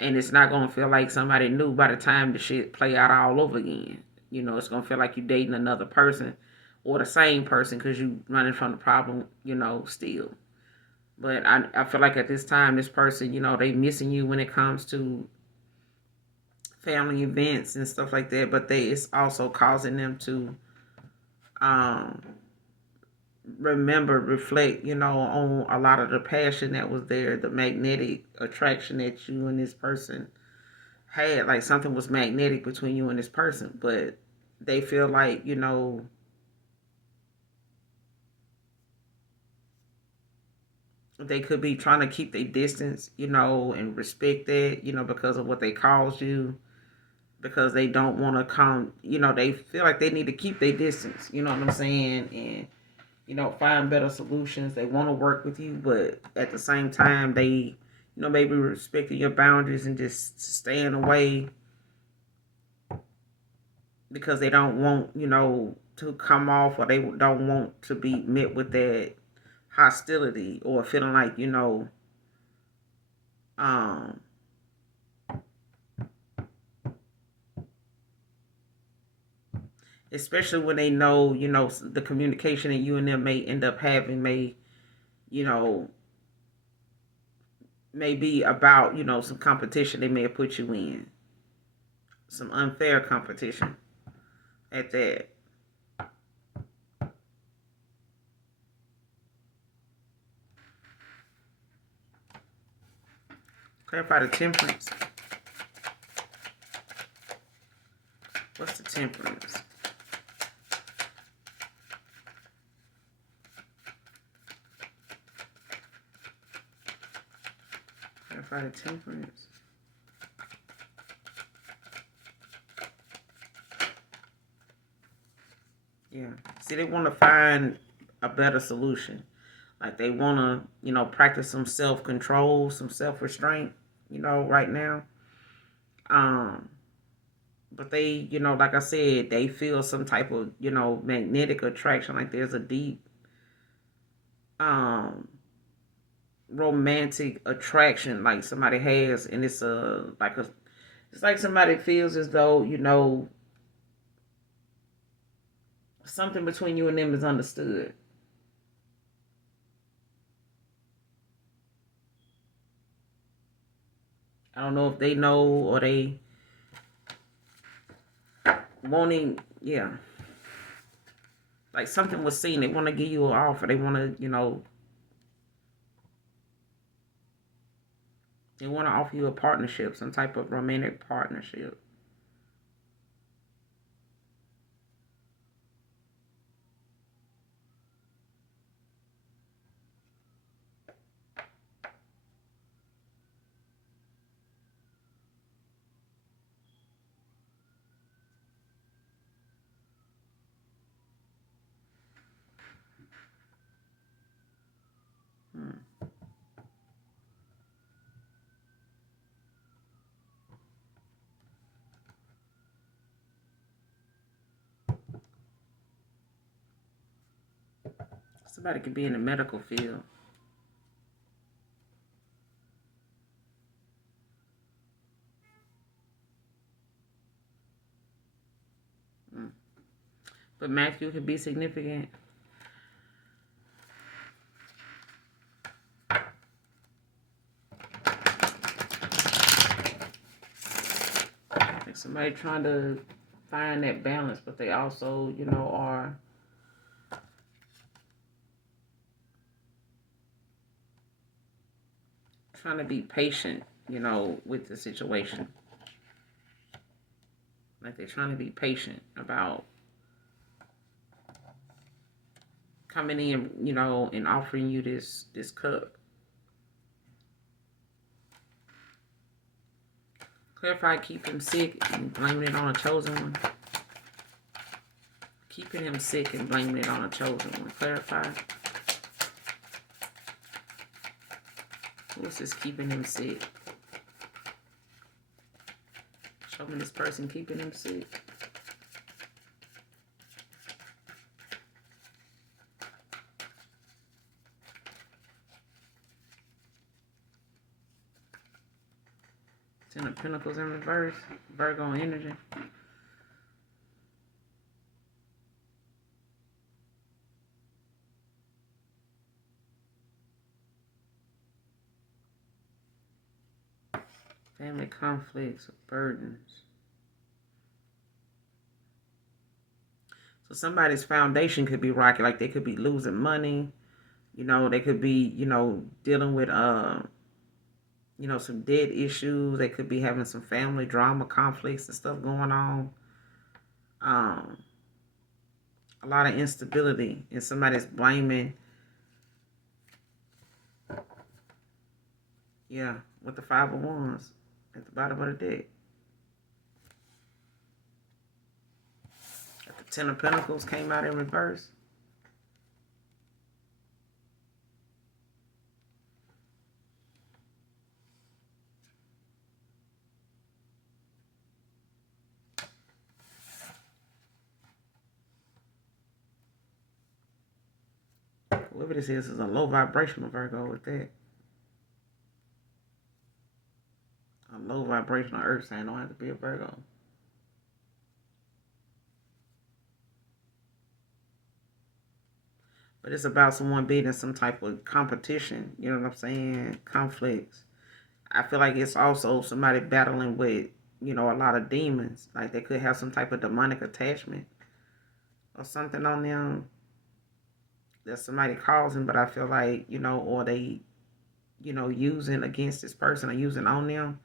And it's not going to feel like somebody new by the time the shit play out all over again. It's going to feel like you're dating another person or the same person because you running from the problem, still. But I feel like at this time, this person, they missing you when it comes to family events and stuff like that. But it's also causing them to um, remember, reflect, on a lot of the passion that was there, the magnetic attraction that you and this person had. Like something was magnetic between you and this person, but they feel like, they could be trying to keep their distance, and respect that, because of what they caused you, because they don't want to come, they feel like they need to keep their distance, you know what I'm saying, and, find better solutions. They want to work with you, but at the same time, they, maybe respecting your boundaries and just staying away because they don't want, to come off, or they don't want to be met with that hostility, or feeling like, um, especially when they know, the communication that you and them may end up having you know, may be about, some competition they may have put you in, some unfair competition at that. Clarify the temperance. What's the temperance? Clarify the temperance. Yeah. See, they want to find a better solution. Like they want to, practice some self control, some self restraint, right now. Um, but they, like I said, they feel some type of, magnetic attraction. Like there's a deep, um, romantic attraction, like somebody has, and it's like somebody feels as though, something between you and them is understood. don't know if they know or they won't even, yeah. Like something was seen. They want to give you an offer. They want to, they want to offer you a partnership, some type of romantic partnership. Hmm. Somebody could be in the medical field. Hmm. But Matthew could be significant. Like somebody trying to find that balance, but they also, are trying to be patient, with the situation. Like they're trying to be patient about coming in, and offering you this cup. Clarify, keep him sick and blaming it on a chosen one. Keeping him sick and blaming it on a chosen one. Clarify. Who is this keeping him sick? Show me this person keeping him sick. Ten of Pentacles in reverse. Virgo energy. Family conflicts, burdens. So somebody's foundation could be rocky. Like they could be losing money. They could be, dealing with some debt issues. They could be having some family drama, conflicts and stuff going on. A lot of instability, and somebody's blaming. Yeah, with the Five of Wands at the bottom of the deck. The Ten of Pentacles came out in reverse. Whoever this is a low vibrational Virgo with that. A low vibrational earth sign don't have to be a Virgo. But it's about someone being in some type of competition. You know what I'm saying? Conflicts. I feel like it's also somebody battling with, a lot of demons. Like they could have some type of demonic attachment or something on them that somebody causing, but I feel like, or they, using against this person or using on them.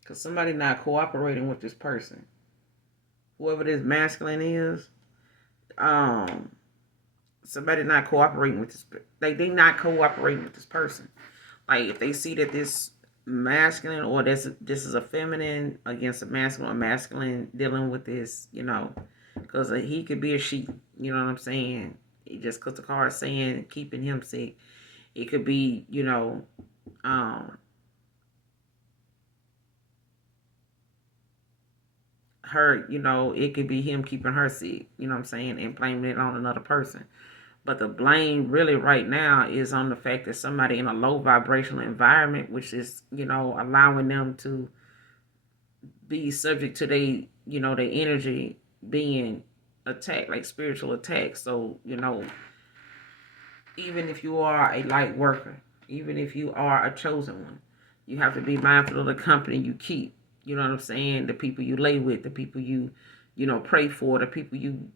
Because somebody not cooperating with this person. Whoever this masculine is, somebody not cooperating with this. They not cooperating with this person. Like if they see that this masculine or this is a feminine against a masculine, or masculine dealing with this, because he could be a sheep. You know what I'm saying? Just because the card is saying keeping him sick, it could be, her, it could be him keeping her sick, you know what I'm saying, and blaming it on another person. But the blame really right now is on the fact that somebody in a low vibrational environment, which is, allowing them to be subject to they, their energy being attacked, like spiritual attacks. So, even if you are a light worker, even if you are a chosen one, you have to be mindful of the company you keep. You know what I'm saying? The people you lay with, the people you, pray for, the people you,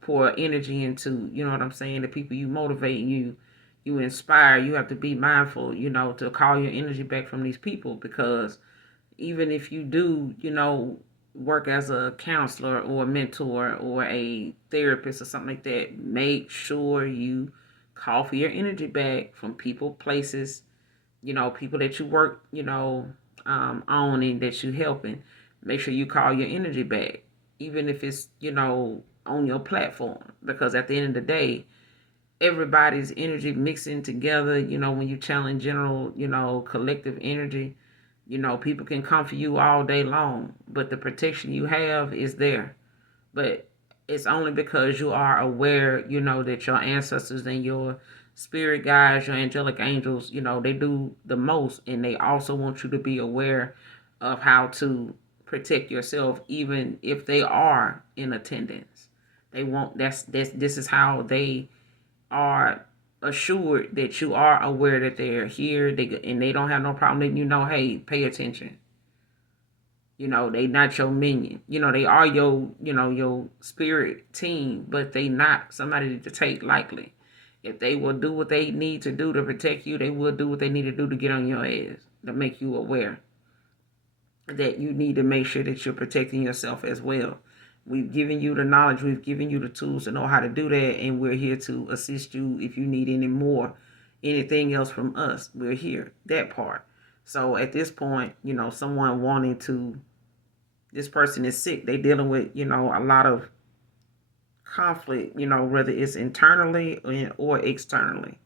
pour energy into. You know what I'm saying? The people you motivate, you inspire. You have to be mindful, to call your energy back from these people, because even if you do, work as a counselor or a mentor or a therapist or something like that, make sure you call for your energy back from people, places, people that you work, on and that you helping. Make sure you call your energy back, even if it's, on your platform, because at the end of the day, everybody's energy mixing together, when you challenge general, collective energy, people can come for you all day long, but the protection you have is there. But it's only because you are aware, that your ancestors and your spirit guides, your angelic angels, they do the most, and they also want you to be aware of how to protect yourself, even if they are in attendance. They want that's this is how they are assured that you are aware that they're here. And they don't have no problem letting you know, hey, pay attention. They not your minion. They are your spirit team, but they not somebody to take lightly. If they will do what they need to do to protect you, they will do what they need to do to get on your ass, to make you aware that you need to make sure that you're protecting yourself as well. We've given you the knowledge, we've given you the tools to know how to do that, and we're here to assist you if you need any more, anything else from us. We're here, that part. So at this point, someone wanting to, this person is sick, they dealing with, a lot of conflict, whether it's internally or externally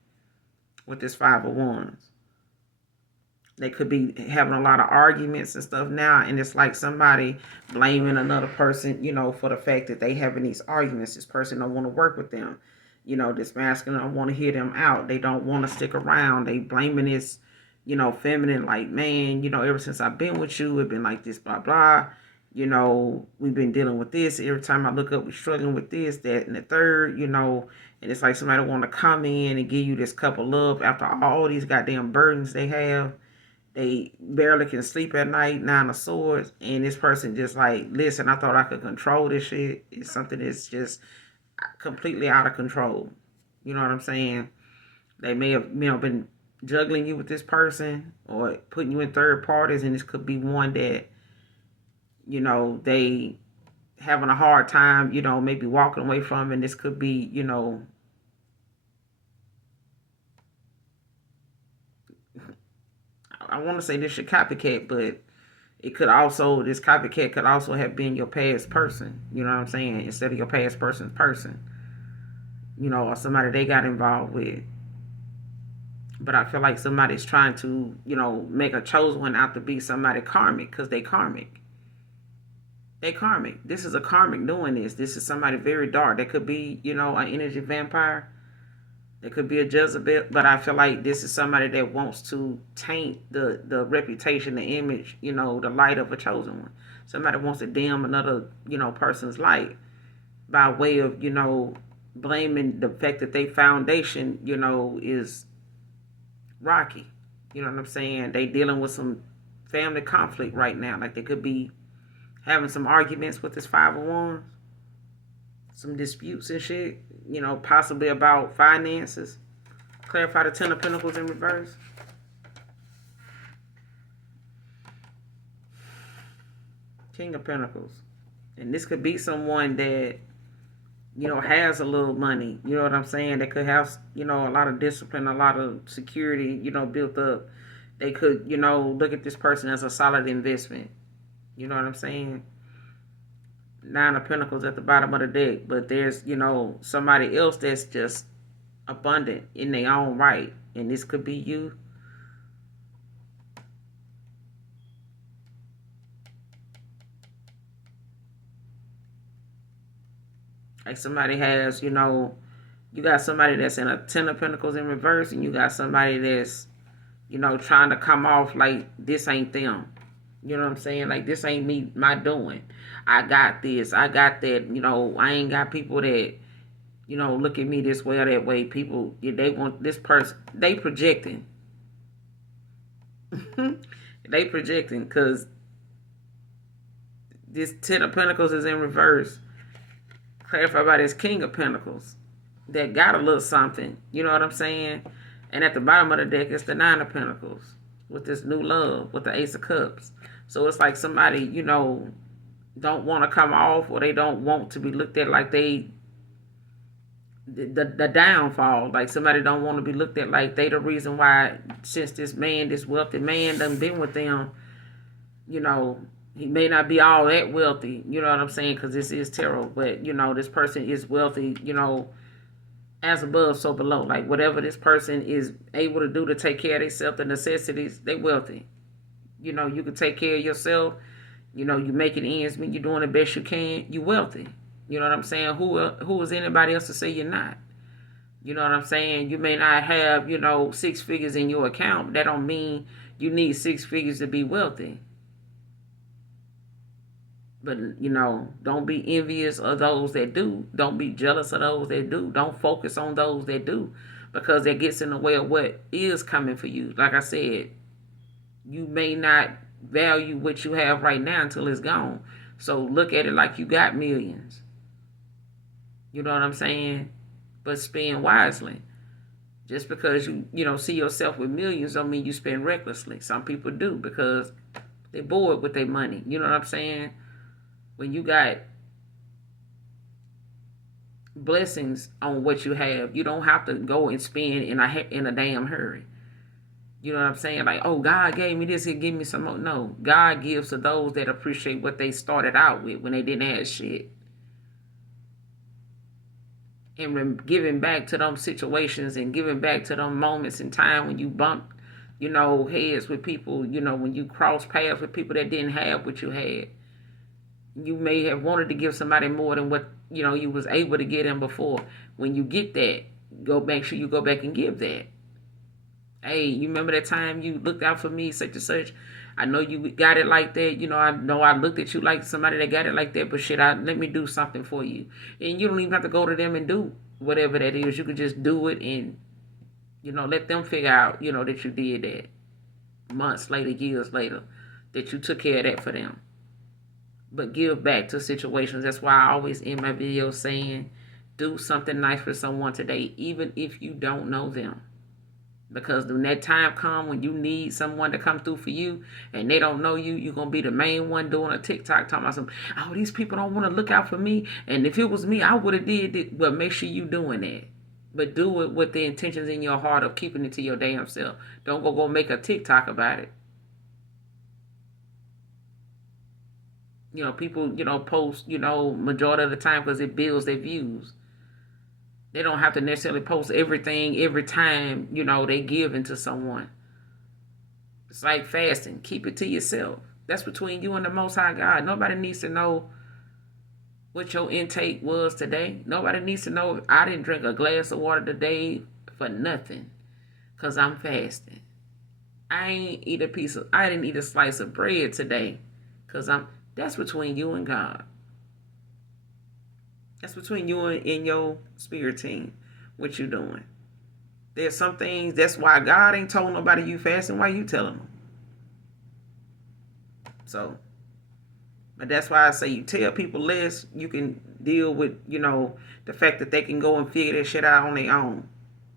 with this Five of Wands. They could be having a lot of arguments and stuff now, and it's like somebody blaming another person, for the fact that they having these arguments. This person don't want to work with them. This masculine don't want to hear them out. They don't want to stick around. They blaming this, feminine, like, man, ever since I've been with you, it's been like this, blah, blah. We've been dealing with this. Every time I look up, we're struggling with this, that, and the third, and it's like somebody want to come in and give you this cup of love after all these goddamn burdens they have. They barely can sleep at night, 9 of Swords, and this person just like, listen, I thought I could control this shit. It's something that's just completely out of control. You know what I'm saying? They may have, been juggling you with this person or putting you in third parties, and this could be one that, they having a hard time, maybe walking away from, and this could be, I want to say this should copycat, but it could also, this copycat could also have been your past person. You know what I'm saying? Instead of your past person's person, or somebody they got involved with. But I feel like somebody's trying to, make a chosen one out to be somebody karmic, because they karmic. They karmic. This is a karmic doing this. This is somebody very dark. They could be, an energy vampire. It could be a Jezebel, but I feel like this is somebody that wants to taint the reputation, the image, the light of a chosen one. Somebody wants to dim another, person's light by way of, blaming the fact that their foundation, is rocky. You know what I'm saying? They dealing with some family conflict right now. Like they could be having some arguments with this Five of Wands, some disputes and shit, possibly about finances. Clarify the Ten of Pentacles in reverse. King of Pentacles. And this could be someone that, has a little money. You know what I'm saying? They could have, a lot of discipline, a lot of security, built up. They could, look at this person as a solid investment. You know what I'm saying? 9 of Pentacles at the bottom of the deck. But there's, somebody else that's just abundant in their own right. And this could be you. Like somebody has, you got somebody that's in a Ten of Pentacles in reverse, and you got somebody that's, trying to come off like this ain't them. You know what I'm saying? Like, this ain't me, my doing. I got this, I got that. I ain't got people that, look at me this way or that way. People, yeah, they want this person. They projecting. They projecting because this Ten of Pentacles is in reverse. Clarified by this King of Pentacles that got a little something. You know what I'm saying? And at the bottom of the deck is the Nine of Pentacles with this new love with the Ace of Cups. So it's like somebody, don't want to come off, or they don't want to be looked at like they the downfall. Like, somebody don't want to be looked at like they the reason why, since this man, this wealthy man done been with them, you know, he may not be all that wealthy, you know what I'm saying? Because this is tarot, but, this person is wealthy, as above, so below. Like, whatever this person is able to do to take care of themselves, the necessities, they wealthy. You can take care of yourself. You making ends meet. You're doing the best you can. You wealthy. You know what I'm saying? Who is anybody else to say you're not? You know what I'm saying? You may not have, six figures in your account, but that don't mean you need six figures to be wealthy. But, don't be envious of those that do. Don't be jealous of those that do. Don't focus on those that do, because that gets in the way of what is coming for you. Like I said, you may not value what you have right now until it's gone. So look at it like you got millions. You know what I'm saying? But spend wisely. Just because you see yourself with millions don't mean you spend recklessly. Some people do because they're bored with their money. You know what I'm saying? When you got blessings on what you have, you don't have to go and spend in a damn hurry. You know what I'm saying? Like, oh, God gave me this, He'll give me some more. No, God gives to those that appreciate what they started out with when they didn't have shit. And giving back to them situations and giving back to them moments in time when you bump, heads with people, when you cross paths with people that didn't have what you had. You may have wanted to give somebody more than what, you was able to get them before. When you get that, make sure you go back and give that. Hey, you remember that time you looked out for me, such and such? I know you got it like that. I know I looked at you like somebody that got it like that, but shit, let me do something for you. And you don't even have to go to them and do whatever that is. You could just do it and, let them figure out, that you did that months later, years later, that you took care of that for them. But give back to situations. That's why I always end my videos saying, do something nice for someone today, even if you don't know them. Because when that time comes when you need someone to come through for you and they don't know you, you're going to be the main one doing a TikTok talking about something. Oh, these people don't want to look out for me. And if it was me, I would have did it. But make sure you doing that. But do it with the intentions in your heart of keeping it to your damn self. Don't go make a TikTok about it. People, post, majority of the time because it builds their views. They don't have to necessarily post everything every time, they give into someone. It's like fasting. Keep it to yourself. That's between you and the Most High God. Nobody needs to know what your intake was today. Nobody needs to know I didn't drink a glass of water today for nothing because I'm fasting. I didn't eat a slice of bread today because that's between you and God. That's between you and your spirit team. What you doing? There's some things, that's why God ain't told nobody you fasting. Why you telling them? So, but that's why I say you tell people less, you can deal with, the fact that they can go and figure that shit out on their own.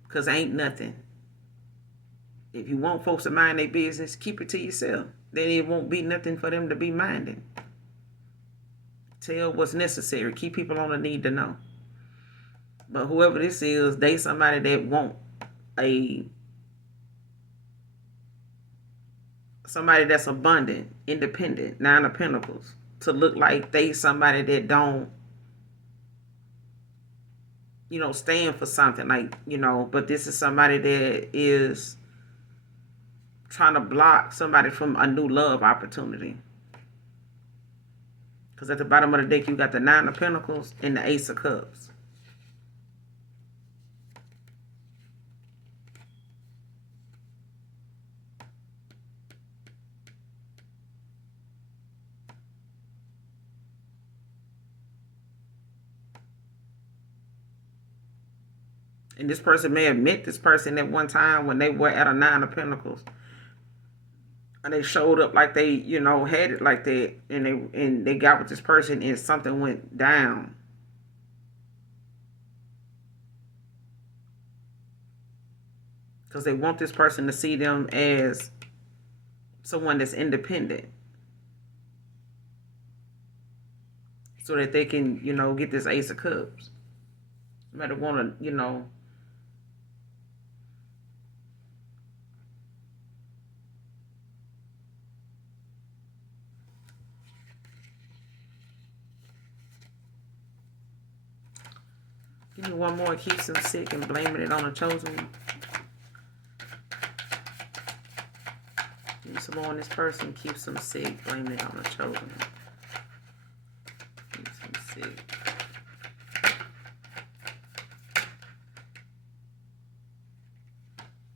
Because ain't nothing. If you want folks to mind their business, keep it to yourself. Then it won't be nothing for them to be minding. Tell what's necessary. Keep people on the need to know. But whoever this is, they somebody that want somebody that's abundant, independent, Nine of Pentacles, to look like they somebody that don't, stand for something, like, but this is somebody that is trying to block somebody from a new love opportunity. Because at the bottom of the deck, you got the Nine of Pentacles and the Ace of Cups. And this person may have met this person at one time when they were at a Nine of Pentacles. And they showed up like they, had it like that. And they got with this person and something went down. Because they want this person to see them as someone that's independent. So that they can, get this Ace of Cups. Somebody want to, give me one more. Keeps them sick and blaming it on a chosen one. Give me some more on this person. Keeps them sick, blaming it on a chosen one. Keeps them sick.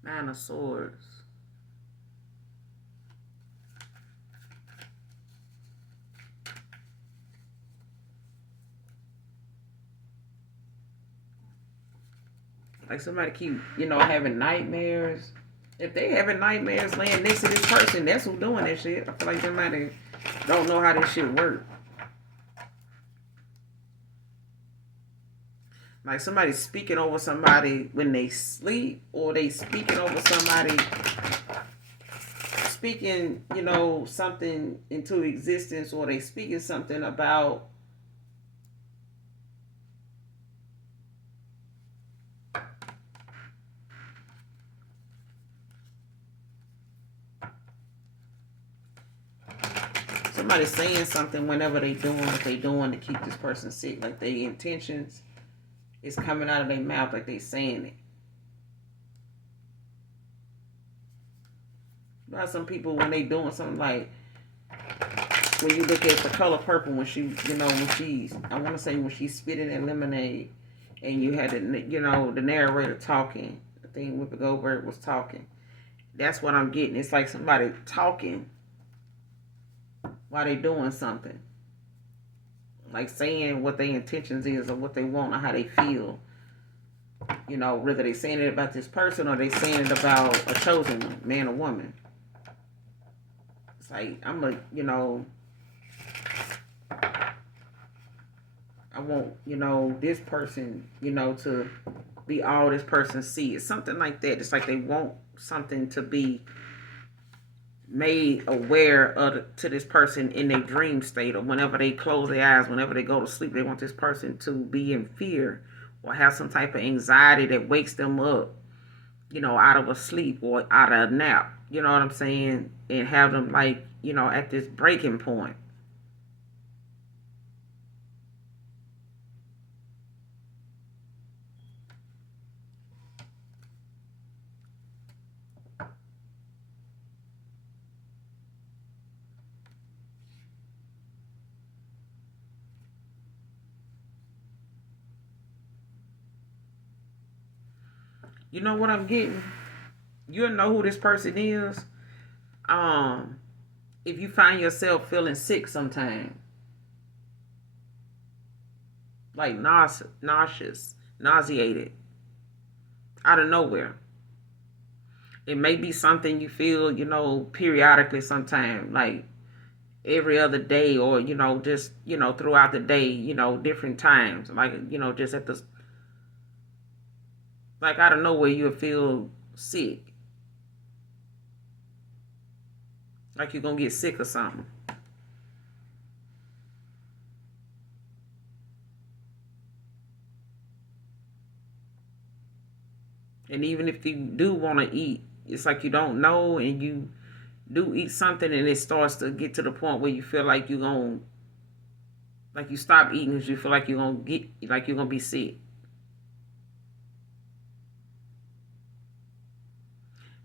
Nine of Swords. Like somebody keep, having nightmares. If they having nightmares laying next to this person, that's who's doing that shit. I feel like somebody don't know how this shit work. Like somebody speaking over somebody when they sleep, or they speaking over somebody, speaking, something into existence, or they speaking something about somebody saying something whenever they doing what they doing to keep this person sick. Like their intentions is coming out of their mouth like they saying it. About some people when they doing something, like when you look at the color purple, when she, when she's, I want to say when she's spitting that lemonade, and you had the, the narrator talking. I think Whoopi Goldberg was talking. That's what I'm getting. It's like somebody talking while they doing something. Like saying what their intentions is, or what they want, or how they feel. Whether they saying it about this person, or they saying it about a chosen one, man or woman. It's like, I'm a, I want, this person, to be all this person sees. Something like that. It's like they want something to be made aware of to this person in their dream state, or whenever they close their eyes, whenever they go to sleep, they want this person to be in fear or have some type of anxiety that wakes them up, out of a sleep or out of a nap, you know what I'm saying, and have them like, at this breaking point. You know what I'm getting? You'll know who this person is. If you find yourself feeling sick sometime, like nauseous, nauseated, out of nowhere. It may be something you feel, periodically sometime, like every other day, or, just, throughout the day, different times. Like, just at the, like out of nowhere, you'll feel sick. Like you're going to get sick or something. And even if you do want to eat, it's like you don't know, and you do eat something, and it starts to get to the point where you feel like you're going to, like you stop eating because you feel like you're going to get, like you're going to be sick.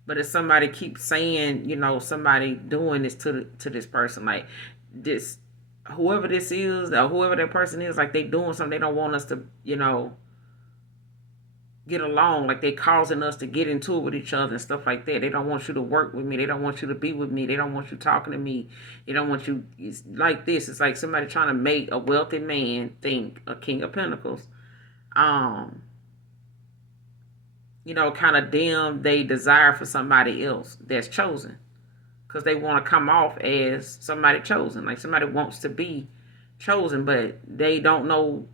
But if somebody keeps saying, somebody doing this to this person, like this, whoever this is, or whoever that person is, like they doing something, they don't want us to, get along, like they causing us to get into it with each other and stuff like that. They don't want you to work with me. They don't want you to be with me. They don't want you talking to me. They don't want you. It's like this. It's like somebody trying to make a wealthy man think a King of Pentacles. kind of dim they desire for somebody else that's chosen, because they want to come off as somebody chosen, like somebody wants to be chosen, but they don't know,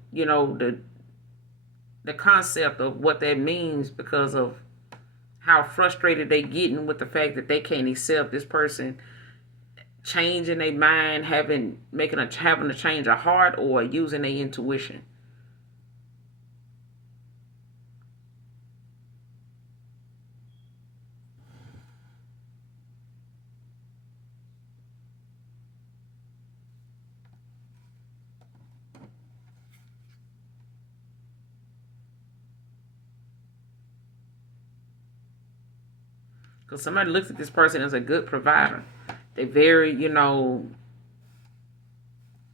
the concept of what that means, because of how frustrated they getting with the fact that they can't accept this person changing their mind, having to change a heart, or using their intuition. Because somebody looks at this person as a good provider. They're very,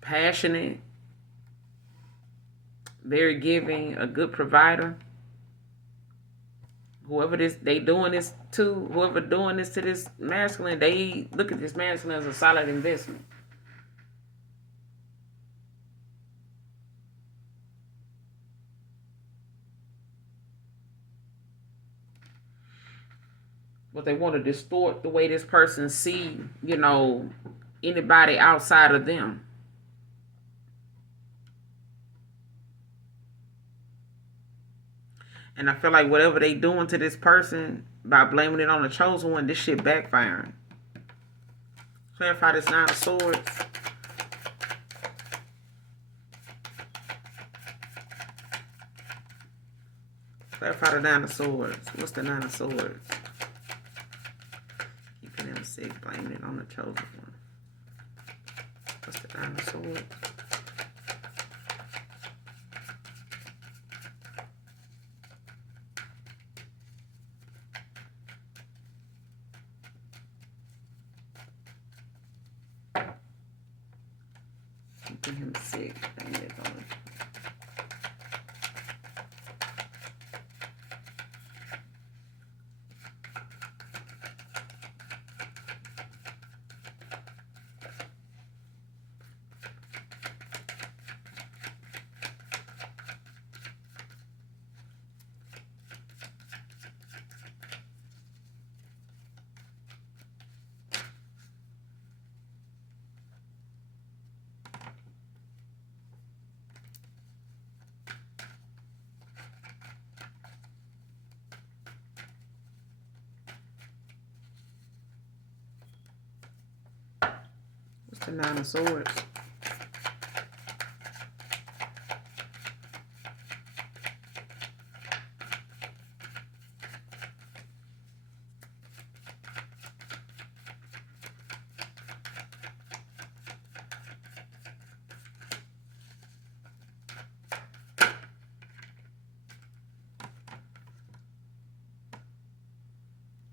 passionate, very giving, a good provider. Whoever doing this to this masculine, they look at this masculine as a solid investment. But they want to distort the way this person see, anybody outside of them. And I feel like whatever they doing to this person by blaming it on the chosen one, this shit backfiring. Clarify this Nine of Swords. Clarify the Nine of Swords. What's the Nine of Swords? Keeping them sick, blaming it on the chosen one. What's the Nine of Swords? Keeping him sick, blaming it on the Nine of Swords.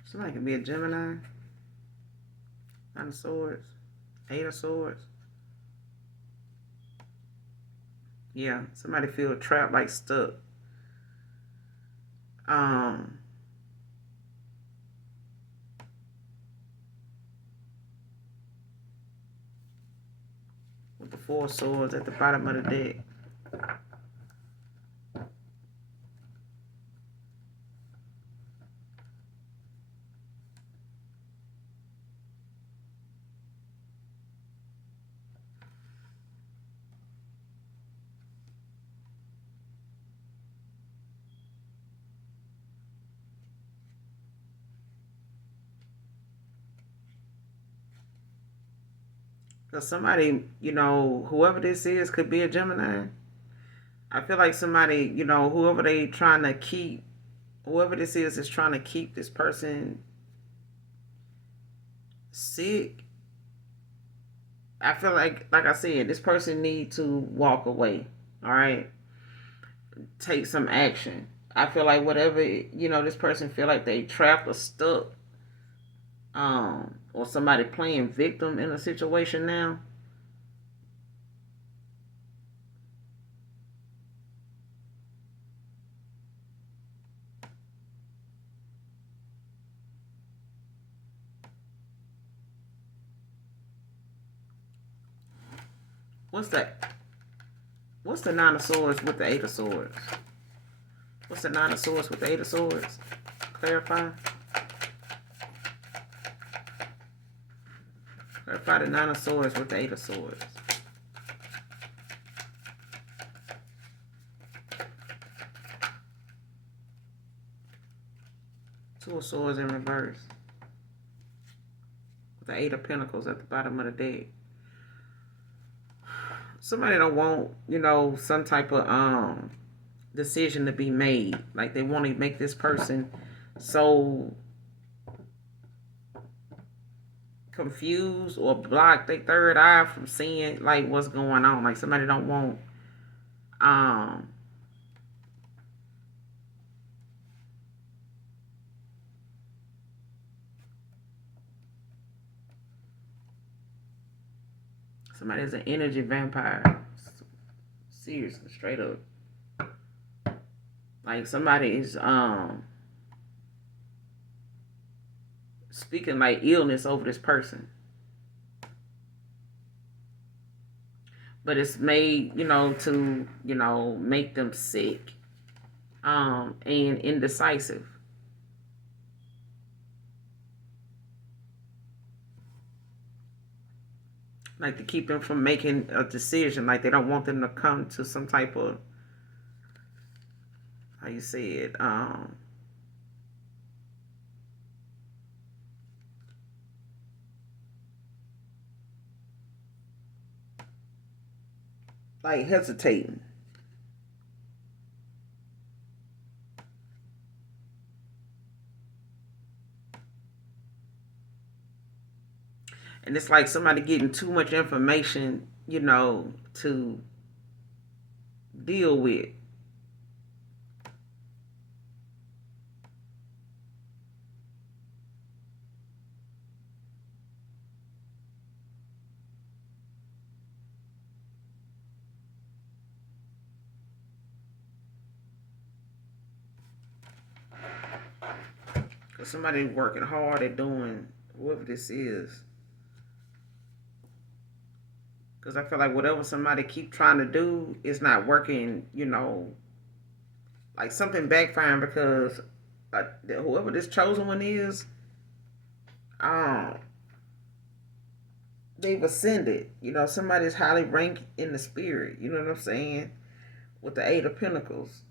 Somebody could be a Gemini. Nine of Swords. Eight of Swords. Yeah, somebody feel trapped, like stuck. With the Four of Swords at the bottom of the deck. Because somebody, whoever this is could be a Gemini. I feel like somebody, whoever they trying to keep, whoever this is trying to keep this person sick. I feel like I said, this person need to walk away. All right, take some action. I feel like whatever this person feel like they trapped or stuck, or somebody playing victim in a situation now. What's that? What's the Nine of Swords with the Eight of Swords? What's the Nine of Swords with the Eight of Swords? Clarify. Clarify the Nine of Swords with the Eight of Swords. Two of Swords in reverse. With the Eight of Pentacles at the bottom of the deck. Somebody don't want, some type of decision to be made. Like they want to make this person so confused or block their third eye from seeing like what's going on. Like somebody don't want somebody is an energy vampire. Seriously, straight up. Like somebody is speaking like illness over this person. But it's made, to, make them sick. And indecisive. Like to keep them from making a decision. Like they don't want them to come to some type of, how you say it, like hesitating. And it's like somebody getting too much information, to deal with. Because somebody working hard at doing whatever this is. Because I feel like whatever somebody keep trying to do is not working, like something backfiring because whoever this chosen one is, they've ascended. Somebody's highly ranked in the spirit. You know what I'm saying? With the Eight of Pentacles.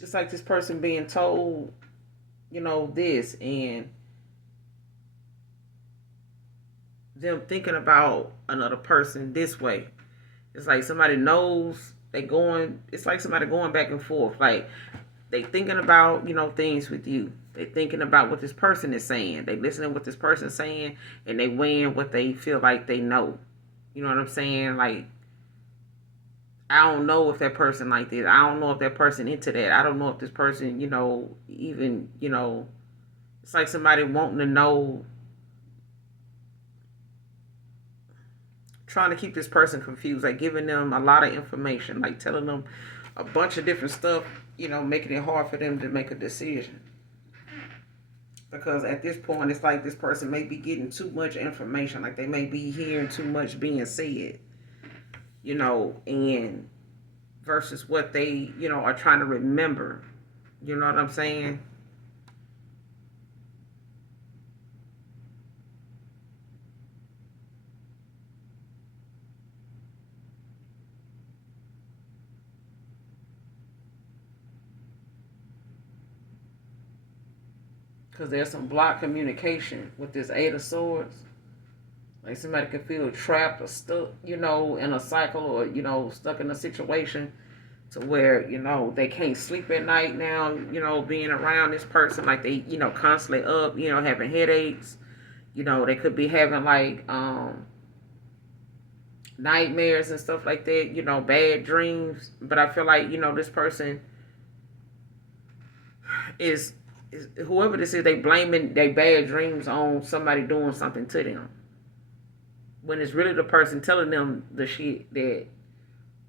It's like this person being told, this, and them thinking about another person this way. It's like somebody knows they going. It's like somebody going back and forth. Like they thinking about things with you. They thinking about what this person is saying. They listening to what this person's saying, and they weighing what they feel like they know. You know what I'm saying? Like I don't know if that person like this. I don't know if that person into that. I don't know if this person, even, it's like somebody wanting to know, trying to keep this person confused, like giving them a lot of information, like telling them a bunch of different stuff, making it hard for them to make a decision. Because at this point, it's like this person may be getting too much information, like they may be hearing too much being said, and versus what they, are trying to remember. You know what I'm saying? Because there's some blocked communication with this Eight of Swords. Like somebody could feel trapped or stuck, in a cycle or, stuck in a situation to where, they can't sleep at night now, being around this person, like they, constantly up, having headaches. They could be having like nightmares and stuff like that, bad dreams. But I feel like, this person is, whoever this is, they blaming their bad dreams on somebody doing something to them. When it's really the person telling them the shit, that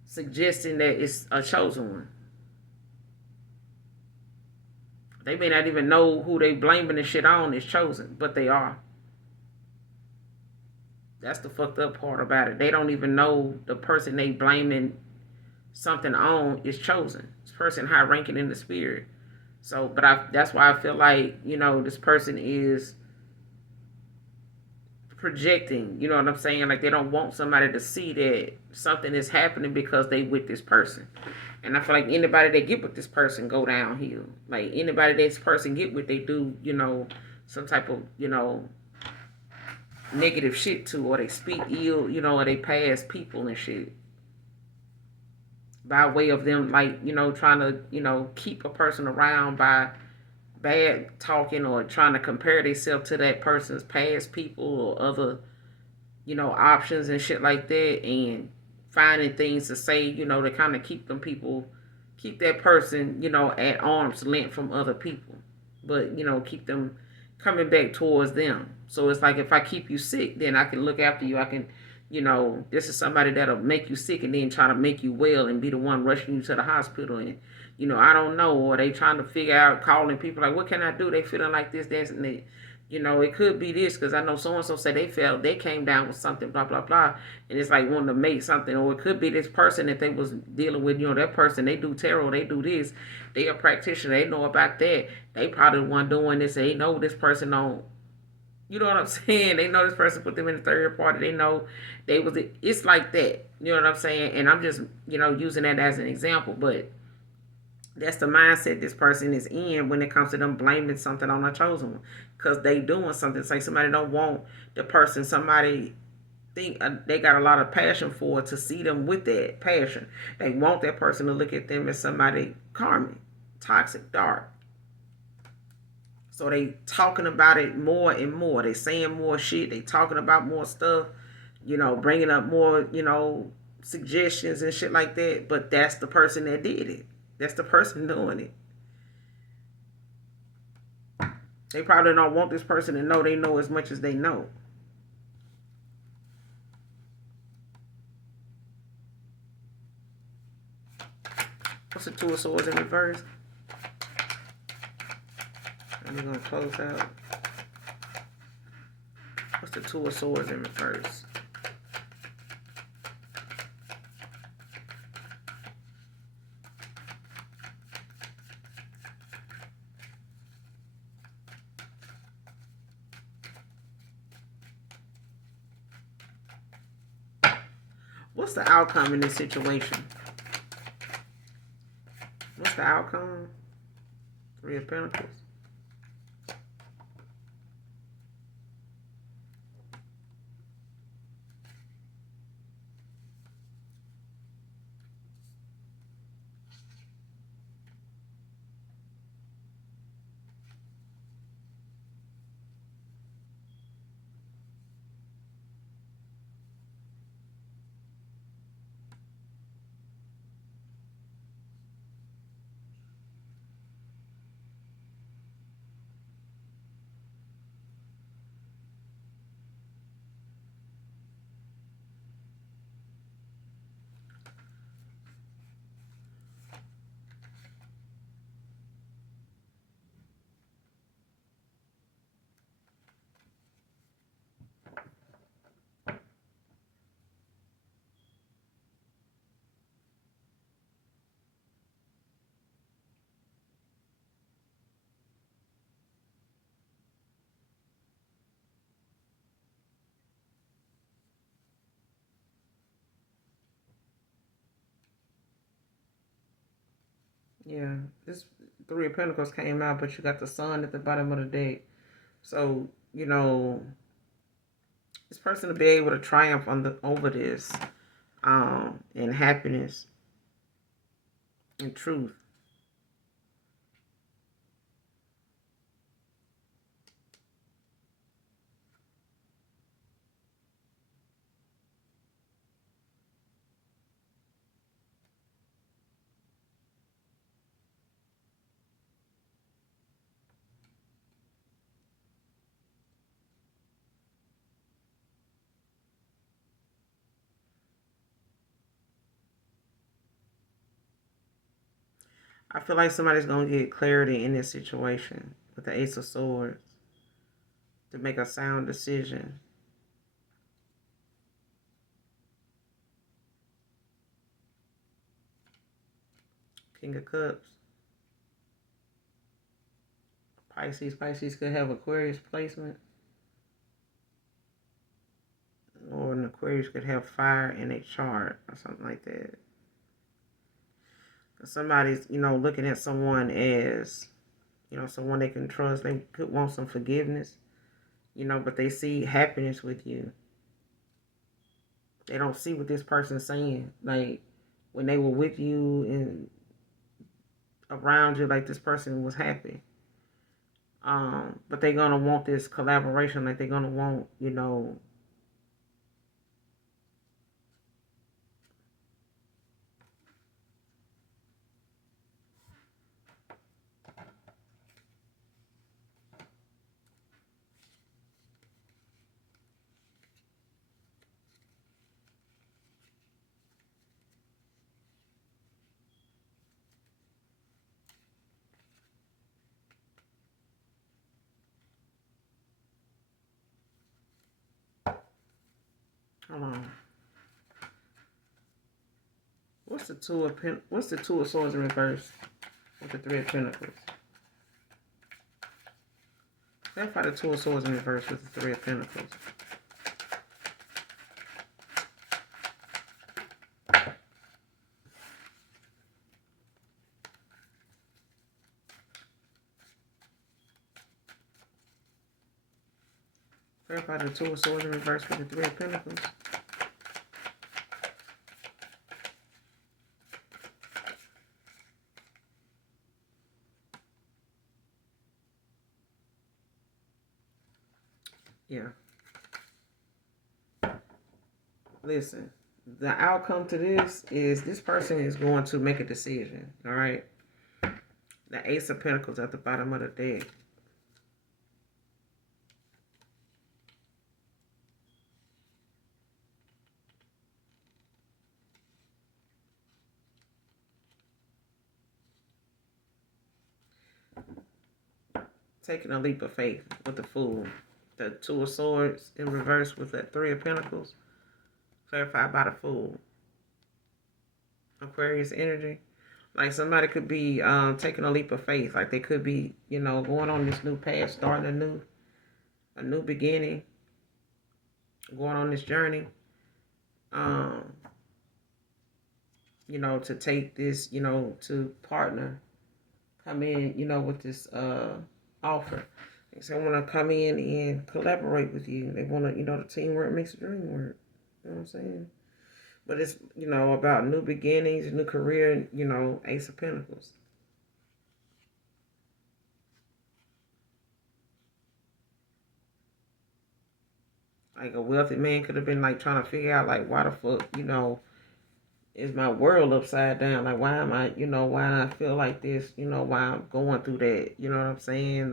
suggesting that it's a chosen one. They may not even know who they blaming the shit on is chosen, but they are. That's the fucked up part about it. They don't even know the person they blaming something on is chosen. This person high ranking in the spirit. So, but that's why I feel like, this person is projecting, you know what I'm saying? Like they don't want somebody to see that something is happening because they with this person. And I feel like anybody that get with this person go downhill. Like anybody this person get with, they do, some type of, negative shit to, or they speak ill, or they pass people and shit. By way of them, like, trying to, keep a person around by bad talking, or trying to compare themselves to that person's past people or other, options and shit like that, and finding things to say, to kind of keep them people, keep that person, at arm's length from other people, but, keep them coming back towards them. So it's like, if I keep you sick, then I can look after you. I can, this is somebody that'll make you sick and then try to make you well and be the one rushing you to the hospital. And, I don't know. Or they trying to figure out, calling people like, what can I do? They feeling like this, that, and that. It could be this, because I know so-and-so said they came down with something, blah, blah, blah. And it's like wanting to make something. Or it could be this person that they was dealing with, that person, they do tarot, they do this. They a practitioner, they know about that. They probably the one doing this. They know this person on, you know what I'm saying? They know this person put them in the third party. They know they was, it's like that. You know what I'm saying? And I'm just, using that as an example. But that's the mindset this person is in when it comes to them blaming something on a chosen one. Because they doing something. It's like somebody don't want the person, somebody think they got a lot of passion for, to see them with that passion. They want that person to look at them as somebody karmic, toxic, dark. So they talking about it more and more. They saying more shit. They talking about more stuff. Bringing up more, suggestions and shit like that. But that's the person that did it. That's the person doing it. They probably don't want this person to know they know as much as they know. What's the Two of Swords in reverse? And we're going to close out. What's the Two of Swords in reverse? What's the outcome in this situation? What's the outcome? Three of Pentacles. Yeah, this Three of Pentacles came out, but you got the Sun at the bottom of the deck. So, this person will be able to triumph over this, and happiness. and truth. I feel like somebody's gonna get clarity in this situation with the Ace of Swords to make a sound decision. King of Cups. Pisces. Pisces could have Aquarius placement. Or an Aquarius could have fire in a chart or something like that. Somebody's, looking at someone as, someone they can trust. They could want some forgiveness, but they see happiness with you. They don't see what this person's saying. Like, when they were with you and around you, like, this person was happy. But they're gonna want this collaboration. Like, they're gonna want, hold on. What's the Two of Swords in reverse with the Three of Pentacles? Clarify the Two of Swords in reverse with the Three of Pentacles. Clarify the Two of Swords in reverse with the Three of Pentacles. Yeah. Listen, the outcome to this person is going to make a decision. All right. The Ace of Pentacles at the bottom of the deck. Taking a leap of faith with the Fool. The Two of Swords in reverse with that Three of Pentacles. Clarified by the Fool. Aquarius energy. Like, somebody could be taking a leap of faith. Like, they could be, going on this new path, starting a new beginning, going on this journey. Um, to take this, to partner, come in, with this offer. They want to come in and collaborate with you. They want to, the teamwork makes the dream work. You know what I'm saying? But it's, about new beginnings, new career, Ace of Pentacles. Like, a wealthy man could have been, like, trying to figure out, like, why the fuck, is my world upside down? Like, why am I, why I feel like this, why I'm going through that, you know what I'm saying?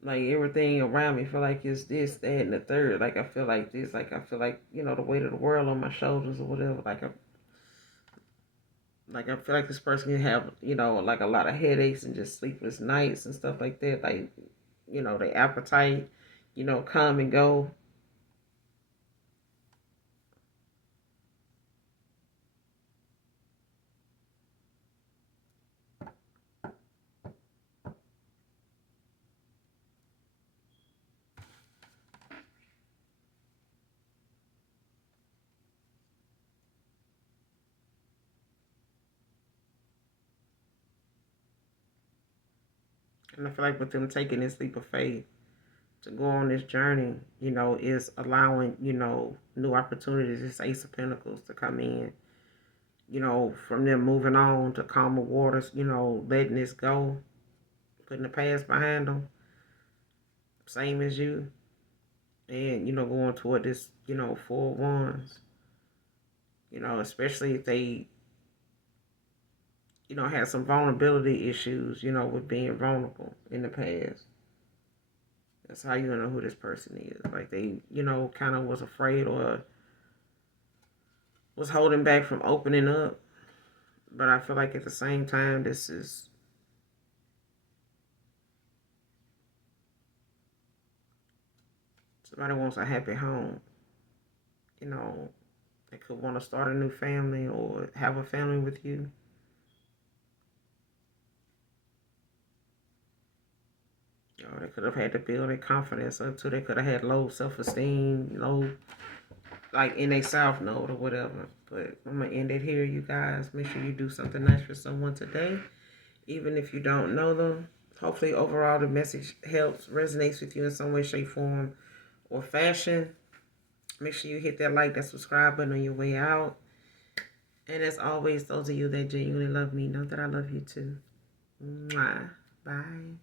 Like everything around me feel like it's this, that, and the third. Like, I feel like this, like, I feel like, the weight of the world on my shoulders or whatever. Like, I feel like this person can have, like, a lot of headaches and just sleepless nights and stuff like that. Like, their appetite, come and go. And I feel like with them taking this leap of faith to go on this journey, is allowing, new opportunities. This Ace of Pentacles to come in, you know, from them moving on to calmer waters, you know, letting this go, putting the past behind them, same as you, and, you know, going toward this, you know, four wands, you know, especially if they, you know, had some vulnerability issues, you know, with being vulnerable in the past. That's how you know who this person is. Like they, you know, kind of was afraid or was holding back from opening up. But I feel like at the same time, this is somebody wants a happy home. You know, they could want to start a new family or have a family with you. Or they could have had to build their confidence up to. They could have had low self esteem, low, like in a south node or whatever. But I'm gonna end it here, you guys. Make sure you do something nice for someone today, even if you don't know them. Hopefully, overall, the message helps, resonates with you in some way, shape, form, or fashion. Make sure you hit that like, that subscribe button on your way out. And as always, those of you that genuinely love me know that I love you too. Mwah. Bye.